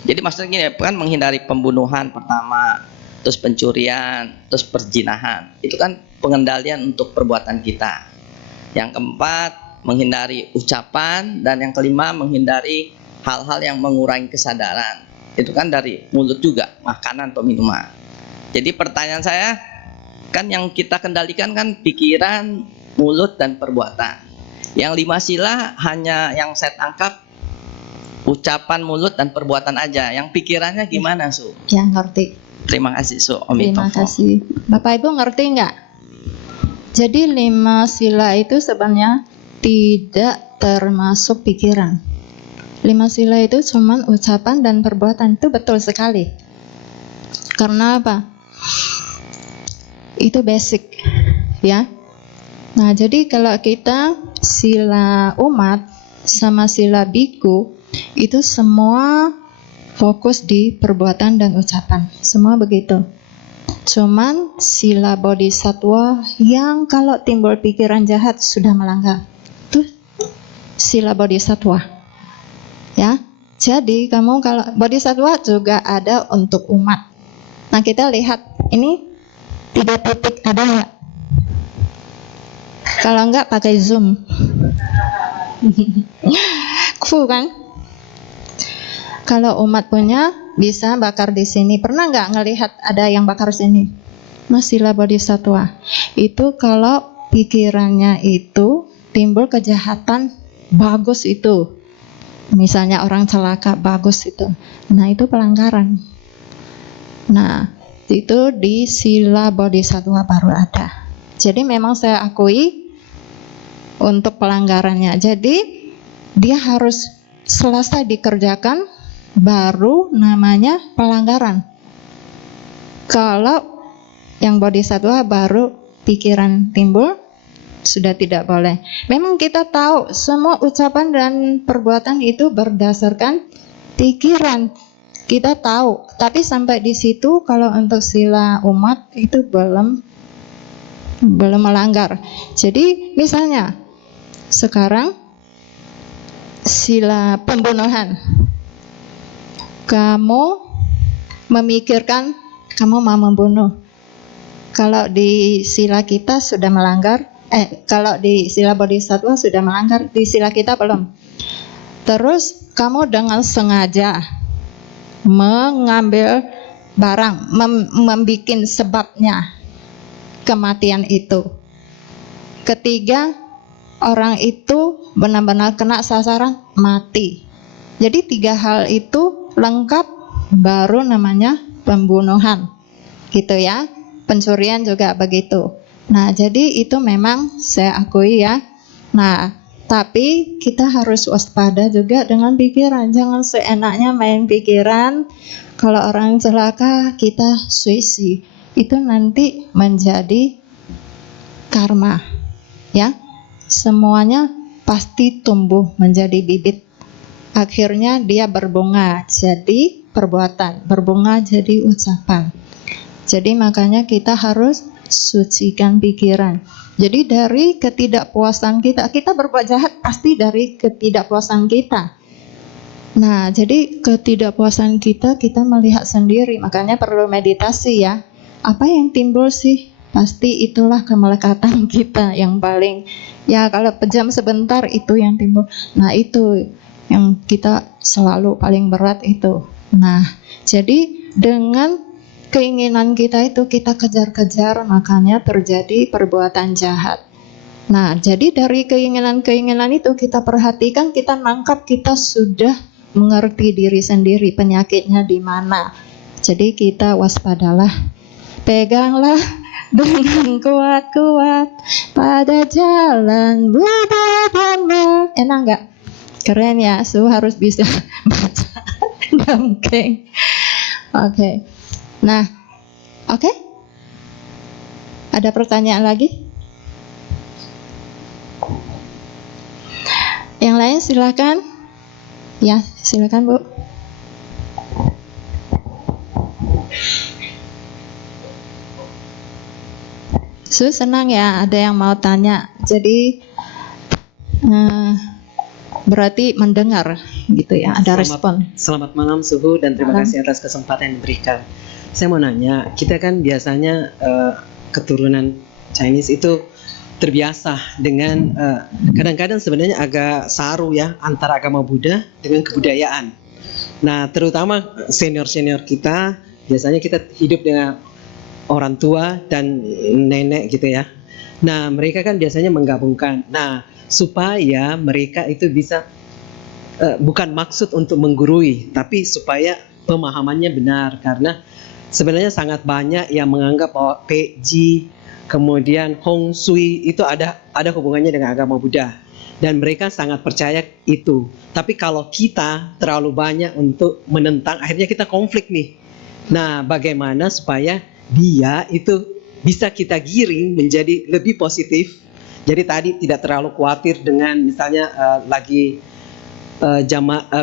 Jadi maksudnya gini, kan menghindari pembunuhan pertama, terus pencurian, terus perzinahan. Itu kan pengendalian untuk perbuatan kita. Yang keempat, menghindari ucapan, dan yang kelima menghindari hal-hal yang mengurangi kesadaran. Itu kan dari mulut juga, makanan atau minuman. Jadi pertanyaan saya, kan yang kita kendalikan kan pikiran, mulut, dan perbuatan. Yang 5 sila hanya yang saya tangkap ucapan, mulut, dan perbuatan aja. Yang pikirannya gimana, Su? Ya, ngerti. Terima kasih, Su. Terima kasih. Bapak Ibu ngerti nggak? Jadi 5 sila itu sebenarnya tidak termasuk pikiran. 5 sila itu cuman ucapan dan perbuatan. Itu betul sekali. Karena apa? Itu basic, ya. Nah, jadi kalau kita sila umat sama sila biku itu semua fokus di perbuatan dan ucapan. Semua begitu. Cuman sila bodhisattva yang kalau timbul pikiran jahat sudah melanggar. Itu sila bodhisattva. Ya, jadi kamu kalau bodhisattva juga ada untuk umat. Nah, kita lihat ini 3 titik ada nggak? Kalau enggak pakai zoom. Kufu kan? Kalau umat punya bisa bakar di sini. Pernah nggak ngelihat ada yang bakar sini? Nah, sila bodhisattva itu kalau pikirannya itu timbul kejahatan bagus itu. Misalnya orang celaka bagus itu. Nah, itu pelanggaran. Nah, itu di sila bodhisattva baru ada. Jadi memang saya akui untuk pelanggarannya. Jadi dia harus selesai dikerjakan baru namanya pelanggaran. Kalau yang bodhisattva baru pikiran timbul sudah tidak boleh. Memang kita tahu semua ucapan dan perbuatan itu berdasarkan pikiran. Kita tahu, tapi sampai di situ kalau untuk sila umat itu belum melanggar. Jadi misalnya sekarang sila pembunuhan. Kamu memikirkan kamu mau membunuh. Kalau di sila kita sudah melanggar, kalau di sila bodhisattva sudah melanggar, di sila kita belum. Terus kamu dengan sengaja mengambil barang, membikin sebabnya kematian itu. Ketiga, orang itu benar-benar kena sasaran, mati. Jadi 3 hal itu lengkap baru namanya pembunuhan. Gitu ya. Pencurian juga begitu. Nah, jadi itu memang saya akui ya. Nah, tapi kita harus waspada juga dengan pikiran. Jangan seenaknya main pikiran. Kalau orang celaka kita suisi. Itu nanti menjadi karma. Ya. Semuanya pasti tumbuh menjadi bibit. Akhirnya dia berbunga jadi perbuatan, berbunga jadi ucapan. Jadi makanya kita harus sucikan pikiran. Jadi dari ketidakpuasan kita berbuat jahat pasti dari ketidakpuasan kita. Nah, jadi ketidakpuasan kita melihat sendiri. Makanya perlu meditasi ya. Apa yang timbul sih? Pasti itulah kemelekatan kita yang paling. Ya kalau pejam sebentar itu yang timbul. Nah itu yang kita selalu paling berat itu. Nah, jadi dengan keinginan kita itu kita kejar-kejar, makanya terjadi perbuatan jahat. Nah, jadi dari keinginan-keinginan itu kita perhatikan, kita nangkap, kita sudah mengerti diri sendiri penyakitnya di mana. Jadi kita waspadalah, peganglah dengan kuat-kuat pada jalan Buddha Dhamma. Enak nggak? Keren ya, harus bisa baca dongeng. Oke. Nah, oke. Ada pertanyaan lagi? Yang lain silakan. Ya, silakan Bu. Senang ya ada yang mau tanya. Jadi berarti mendengar gitu ya, ada respon. Selamat malam Suhu, dan terima Malam. kasih atas kesempatan yang diberikan. Saya mau nanya, kita kan biasanya keturunan Chinese itu terbiasa dengan kadang-kadang sebenarnya agak saru ya antara agama Buddha dengan kebudayaan. Nah, terutama senior-senior kita, biasanya kita hidup dengan orang tua dan nenek gitu ya. Nah, mereka kan biasanya menggabungkan. Nah, supaya mereka itu bisa bukan maksud untuk menggurui, tapi supaya pemahamannya benar, karena sebenarnya sangat banyak yang menganggap bahwa Peji kemudian Hong Sui itu ada hubungannya dengan agama Buddha, dan mereka sangat percaya itu. Tapi kalau kita terlalu banyak untuk menentang, akhirnya kita konflik nih. Nah, bagaimana supaya dia itu bisa kita giring menjadi lebih positif? Jadi tadi tidak terlalu khawatir dengan misalnya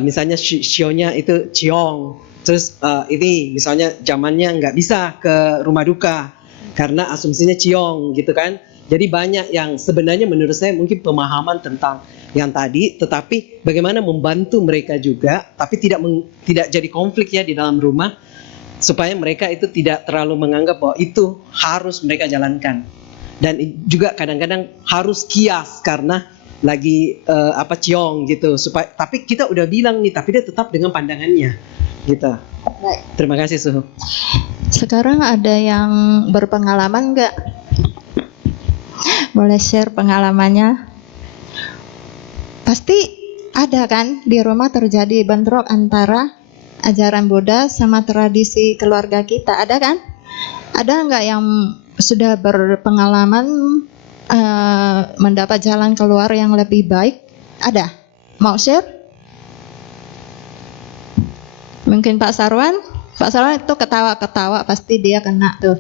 misalnya sionya itu ciong, terus ini misalnya zamannya nggak bisa ke rumah duka karena asumsinya ciong gitu kan. Jadi banyak yang sebenarnya menurut saya mungkin pemahaman tentang yang tadi, tetapi bagaimana membantu mereka juga, tapi tidak jadi konflik ya di dalam rumah, supaya mereka itu tidak terlalu menganggap bahwa itu harus mereka jalankan. Dan juga kadang-kadang harus kias karena lagi ciong gitu, supaya, tapi kita udah bilang nih, tapi dia tetap dengan pandangannya gitu. Baik. Terima kasih Suhu. Sekarang ada yang berpengalaman nggak? Boleh share pengalamannya? Pasti ada kan di rumah terjadi bentrok antara ajaran Buddha sama tradisi keluarga kita, ada kan? Ada nggak yang sudah berpengalaman mendapat jalan keluar yang lebih baik? Ada? Mau share? Mungkin Pak Sarwan? Pak Sarwan itu ketawa-ketawa, pasti dia kena tuh.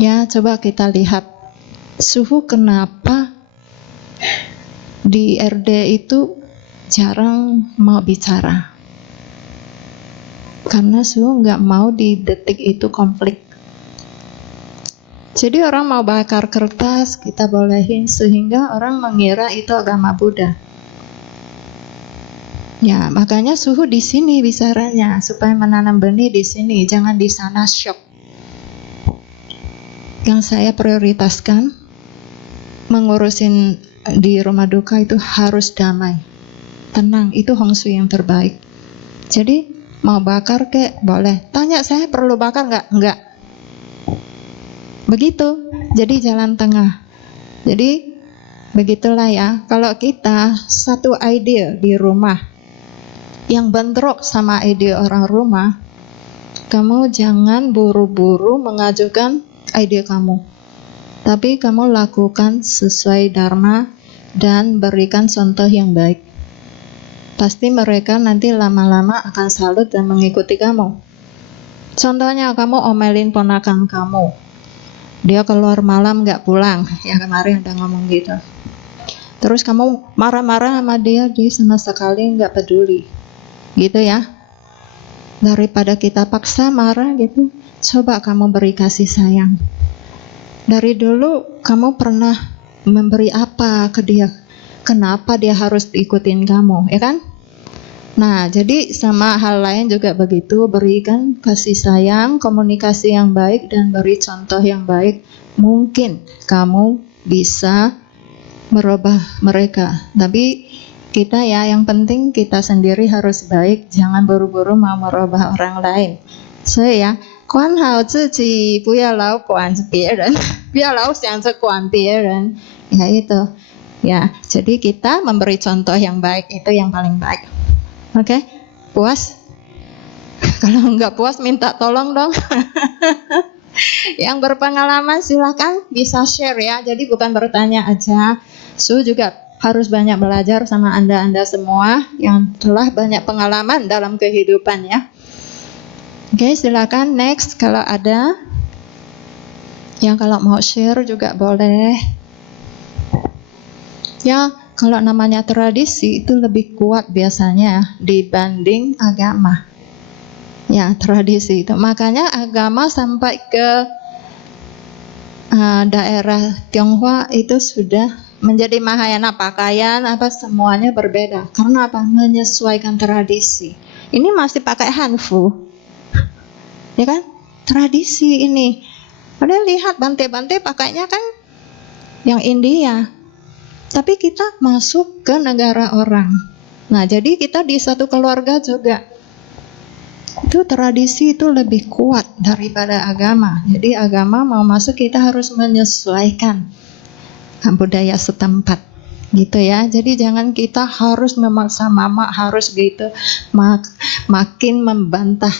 Ya, coba kita lihat Suhu kenapa di RD itu jarang mau bicara. Karena Suhu nggak mau di detik itu konflik. Jadi orang mau bakar kertas, kita bolehin sehingga orang mengira itu agama Buddha. Ya, makanya Suhu di sini bicaranya supaya menanam benih di sini, jangan di sana shock. Yang saya prioritaskan mengurusin di rumah duka itu harus damai, tenang, itu Hong Shui yang terbaik. Jadi mau bakar kek boleh, tanya saya perlu bakar nggak? Nggak. Begitu, jadi jalan tengah. Jadi begitulah ya, kalau kita satu ide di rumah yang bentrok sama ide orang rumah, kamu jangan buru-buru mengajukan ide kamu, tapi kamu lakukan sesuai dharma dan berikan contoh yang baik. Pasti mereka nanti lama-lama akan salut dan mengikuti kamu. Contohnya kamu omelin ponakan kamu, dia keluar malam gak pulang, ya kemarin udah ngomong gitu. Terus kamu marah-marah sama dia sama sekali gak peduli, gitu ya. Daripada kita paksa marah gitu, coba kamu beri kasih sayang. Dari dulu kamu pernah memberi apa ke dia? Kenapa dia harus ikutin kamu, ya kan? Nah, jadi sama hal lain juga begitu, berikan kasih sayang, komunikasi yang baik, dan beri contoh yang baik. Mungkin kamu bisa merubah mereka. Tapi kita ya, yang penting kita sendiri harus baik, jangan buru-buru mau merubah orang lain. So ya, 管好自己，不要老管别人，不要老想着管别人。Ya itu. Ya, jadi kita memberi contoh yang baik itu yang paling baik. Oke, puas? Kalau nggak puas minta tolong dong. Yang berpengalaman silakan bisa share ya. Jadi bukan bertanya aja. Su juga harus banyak belajar sama Anda semua yang telah banyak pengalaman dalam kehidupan ya. Oke, silakan next kalau ada. Yang kalau mau share juga boleh. Ya, kalau namanya tradisi itu lebih kuat biasanya dibanding agama. Ya, tradisi itu. Makanya agama sampai ke daerah Tionghoa itu sudah menjadi Mahayana, pakaian apa semuanya berbeda. Karena apa? Menyesuaikan tradisi. Ini masih pakai hanfu. Ya kan? Tradisi ini. Padahal lihat bante-bante pakainya kan yang India. Tapi kita masuk ke negara orang. Nah, jadi kita di satu keluarga juga. Itu tradisi itu lebih kuat daripada agama. Jadi agama mau masuk kita harus menyesuaikan budaya setempat. Gitu ya. Jadi jangan kita harus memaksa mama harus gitu. Makin membantah.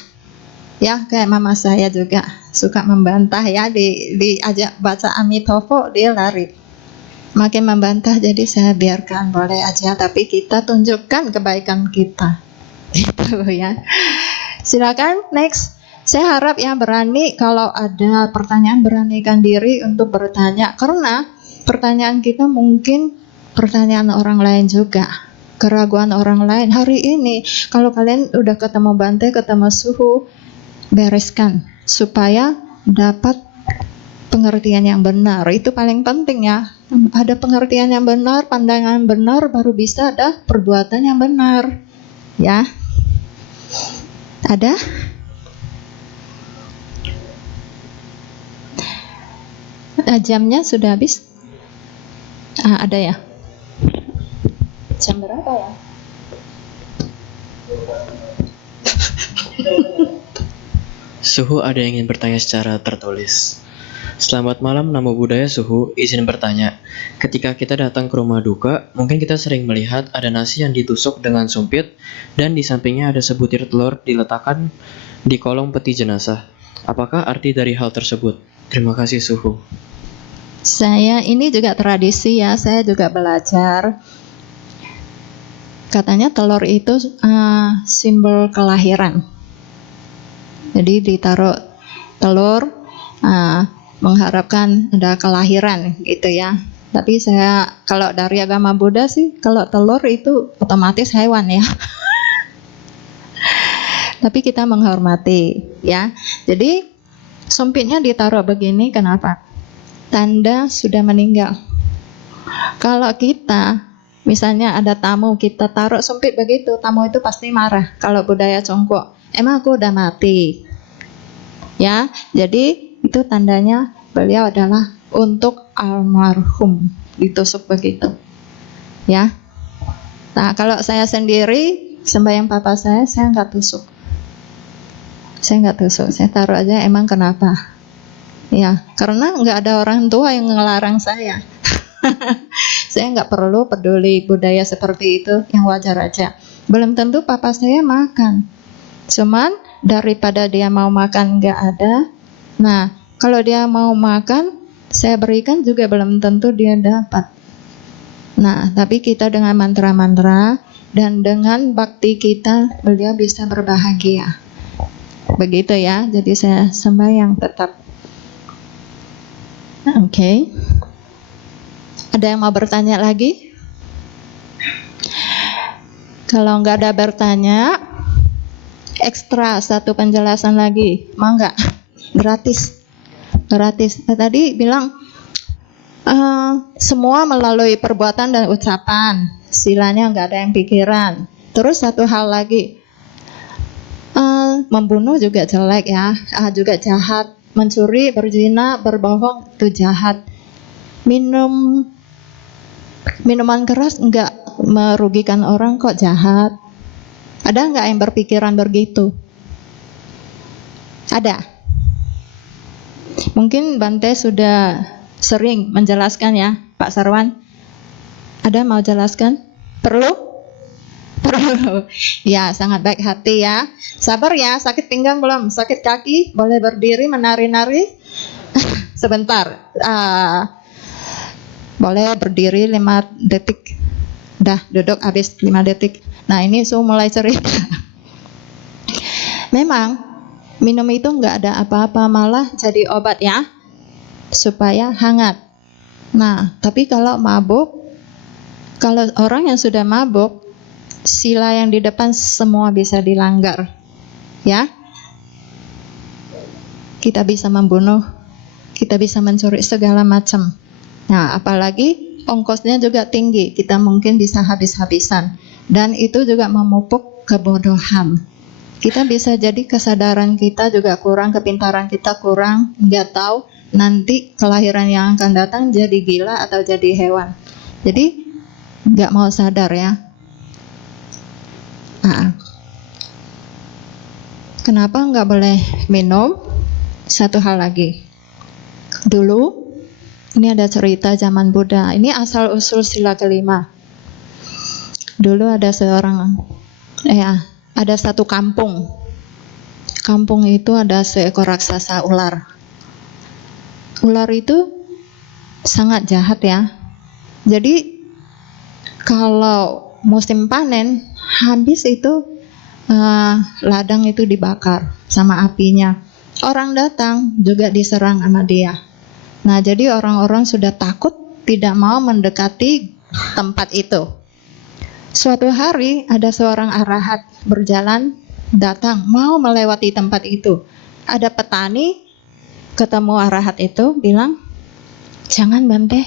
Ya, kayak mama saya juga suka membantah ya, diajak baca Amitabha dia lari. Makin membantah, jadi saya biarkan boleh aja, tapi kita tunjukkan kebaikan kita. Gitu ya. Silakan next. Saya harap ya berani kalau ada pertanyaan beranikan diri untuk bertanya, karena pertanyaan kita mungkin pertanyaan orang lain juga. Keraguan orang lain hari ini. Kalau kalian udah ketemu Bante, ketemu Suhu, bereskan supaya dapat pengertian yang benar. Itu paling penting ya. Ada pengertian yang benar, pandangan benar, baru bisa ada perbuatan yang benar. Ya. Ada? Jamnya sudah habis? Ada ya? Jam berapa ya? Suhu ada yang ingin bertanya secara tertulis. Selamat malam Namo Buddhaya Suhu, izin bertanya. Ketika kita datang ke rumah duka, mungkin kita sering melihat ada nasi yang ditusuk dengan sumpit dan di sampingnya ada sebutir telur diletakkan di kolong peti jenazah. Apakah arti dari hal tersebut? Terima kasih Suhu. Saya ini juga tradisi ya, saya juga belajar. Katanya telur itu simbol kelahiran. Jadi ditaruh telur mengharapkan ada kelahiran gitu ya. Tapi saya kalau dari agama Buddha sih kalau telur itu otomatis hewan ya. Tapi kita menghormati ya. Jadi sumpitnya ditaruh begini kenapa? Tanda sudah meninggal. Kalau kita misalnya ada tamu kita taruh sumpit begitu, tamu itu pasti marah. Kalau budaya Tionghoa, emang aku udah mati. Ya, jadi itu tandanya beliau adalah untuk almarhum ditusuk begitu. Ya. Nah, kalau saya sendiri sembahyang papa saya nggak tusuk. Saya nggak tusuk, saya taruh aja. Emang kenapa? Ya, karena nggak ada orang tua yang ngelarang saya. Saya nggak perlu peduli budaya seperti itu, yang wajar aja. Belum tentu papa saya makan. Cuman daripada dia mau makan nggak ada. Nah, kalau dia mau makan, saya berikan juga belum tentu dia dapat. Nah, tapi kita dengan mantra-mantra dan dengan bakti kita, beliau bisa berbahagia. Begitu ya, jadi saya sembahyang tetap. Oke. Ada yang mau bertanya lagi? Kalau nggak ada bertanya, ekstra satu penjelasan lagi, mau nggak? Gratis. Tadi bilang semua melalui perbuatan dan ucapan, silanya nggak ada yang pikiran. Terus satu hal lagi, membunuh juga jelek ya, juga jahat. Mencuri, berzina, berbohong itu jahat. Minuman keras nggak merugikan orang kok jahat. Ada nggak yang berpikiran begitu? Ada? Mungkin Bante sudah sering menjelaskan ya, Pak Sarwan. Ada mau jelaskan? Perlu? Perlu. Ya, sangat baik hati ya. Sabar ya, sakit pinggang belum? Sakit kaki? Boleh berdiri menari-nari? Sebentar. Boleh berdiri 5 detik. Dah, duduk habis 5 detik. Nah, ini mulai cerita. Memang minum itu nggak ada apa-apa, malah jadi obat ya, supaya hangat. Nah, tapi kalau mabuk, kalau orang yang sudah mabuk, sila yang di depan semua bisa dilanggar, ya. Kita bisa membunuh, kita bisa mencuri segala macam. Nah, apalagi ongkosnya juga tinggi, kita mungkin bisa habis-habisan, dan itu juga memupuk kebodohan. Kita bisa jadi kesadaran kita juga kurang, kepintaran kita kurang, nggak tahu nanti kelahiran yang akan datang jadi gila atau jadi hewan. Jadi nggak mau sadar ya. Nah, kenapa nggak boleh minum? Satu hal lagi. Dulu, ini ada cerita zaman Buddha. Ini asal usul sila kelima. Dulu ada ada satu kampung. Kampung itu ada seekor raksasa ular. Ular itu sangat jahat ya. Jadi kalau musim panen, habis itu ladang itu dibakar sama apinya. Orang datang juga diserang sama dia. Nah, jadi orang-orang sudah takut, tidak mau mendekati tempat itu. Suatu hari ada seorang arahat berjalan datang mau melewati tempat itu. Ada petani ketemu arahat itu bilang, "Jangan Bante,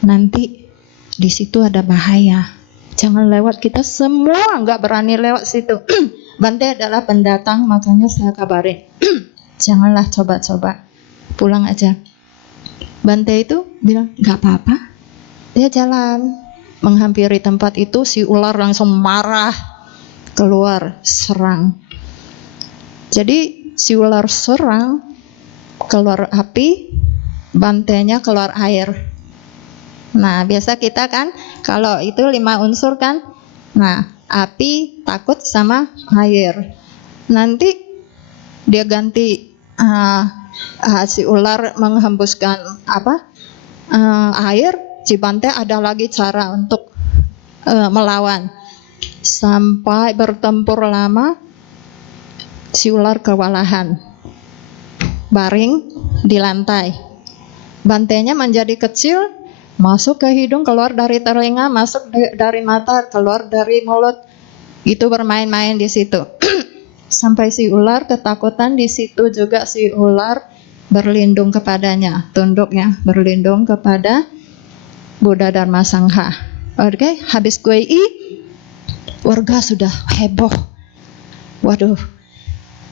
nanti di situ ada bahaya. Jangan lewat, kita semua nggak berani lewat situ." Bante adalah pendatang, makanya saya kabarin. Janganlah coba-coba, pulang aja. Bante itu bilang, "Nggak apa-apa." Dia jalan menghampiri tempat itu, si ular langsung marah, keluar serang. Jadi si ular serang, keluar api, bantenya keluar air. Nah, biasa kita kan kalau itu 5 unsur kan. Nah, api takut sama air. Nanti dia ganti si ular menghembuskan air, si bante ada lagi cara untuk melawan. Sampai bertempur lama, si ular kewalahan, baring di lantai. Bantenya menjadi kecil, masuk ke hidung, keluar dari telinga, masuk dari mata, keluar dari mulut. Itu bermain-main di situ. Sampai si ular ketakutan, di situ juga si ular berlindung kepadanya, tunduknya berlindung kepada Buddha Dharma Sangha. Oke, habis GWI, warga sudah heboh. Waduh,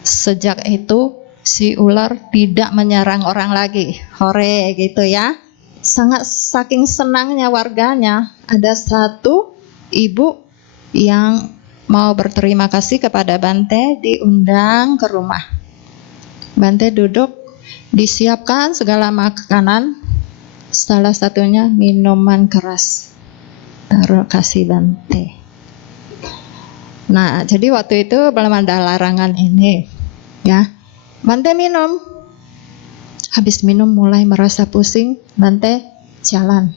sejak itu si ular tidak menyerang orang lagi. Hore gitu ya. Saking senangnya warganya, ada satu ibu yang mau berterima kasih kepada Bante, diundang ke rumah. Bante duduk, disiapkan segala makanan, salah satunya minuman keras. Taruh kasih Bante. Nah, jadi waktu itu belum ada larangan ini, ya. Bante minum. Habis minum mulai merasa pusing, Bante jalan,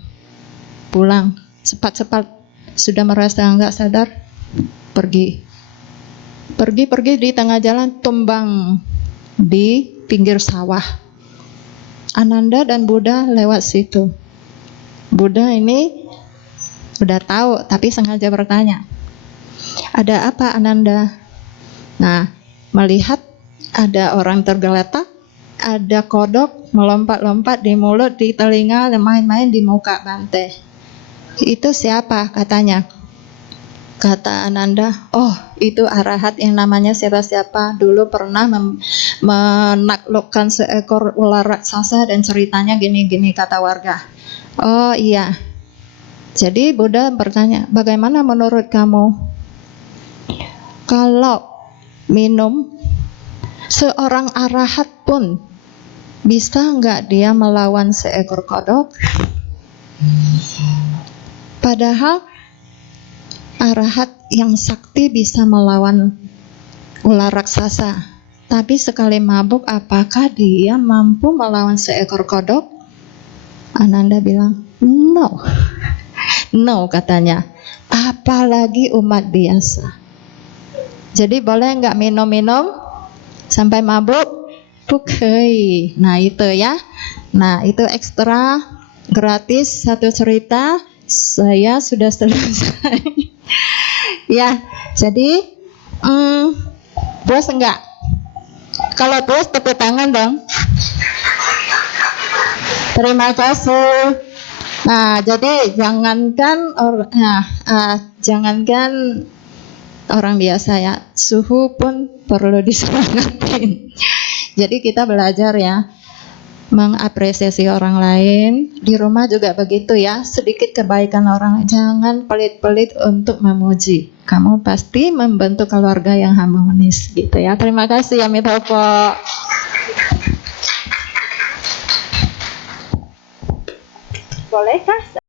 pulang, cepat-cepat. Sudah merasa enggak sadar, pergi di tengah jalan, tumbang di pinggir sawah. Ananda dan Buddha lewat situ. Buddha ini udah tahu, tapi sengaja bertanya, "Ada apa Ananda?" Nah, melihat ada orang tergeletak, ada kodok melompat-lompat di mulut, di telinga, main-main di muka Bante. "Itu siapa?" katanya. Kata Ananda, "Oh, itu arahat yang namanya siapa-siapa. Dulu pernah menaklukkan seekor ular raksasa dan ceritanya gini-gini," kata warga. "Oh iya." Jadi Buddha bertanya, "Bagaimana menurut kamu? Kalau minum, seorang arahat pun Bisa nggak dia melawan seekor kodok? Padahal arahat yang sakti bisa melawan ular raksasa. Tapi sekali mabuk, apakah dia mampu melawan seekor kodok? Ananda bilang, no. No katanya. Apalagi umat biasa. Jadi boleh nggak minum-minum sampai mabuk? Bukai. Nah itu ya. Nah itu ekstra gratis satu cerita. Saya sudah selesai. Ya, jadi puas enggak? Kalau puas tepuk tangan dong. Terima kasih. Nah, jadi jangankan orang biasa ya, suhu pun perlu disemangatin. Jadi kita belajar ya, mengapresiasi orang lain. Di rumah juga begitu ya, sedikit kebaikan orang, jangan pelit-pelit untuk memuji. Kamu pasti membentuk keluarga yang harmonis gitu ya. Terima kasih ya Mithopo. Bolehkah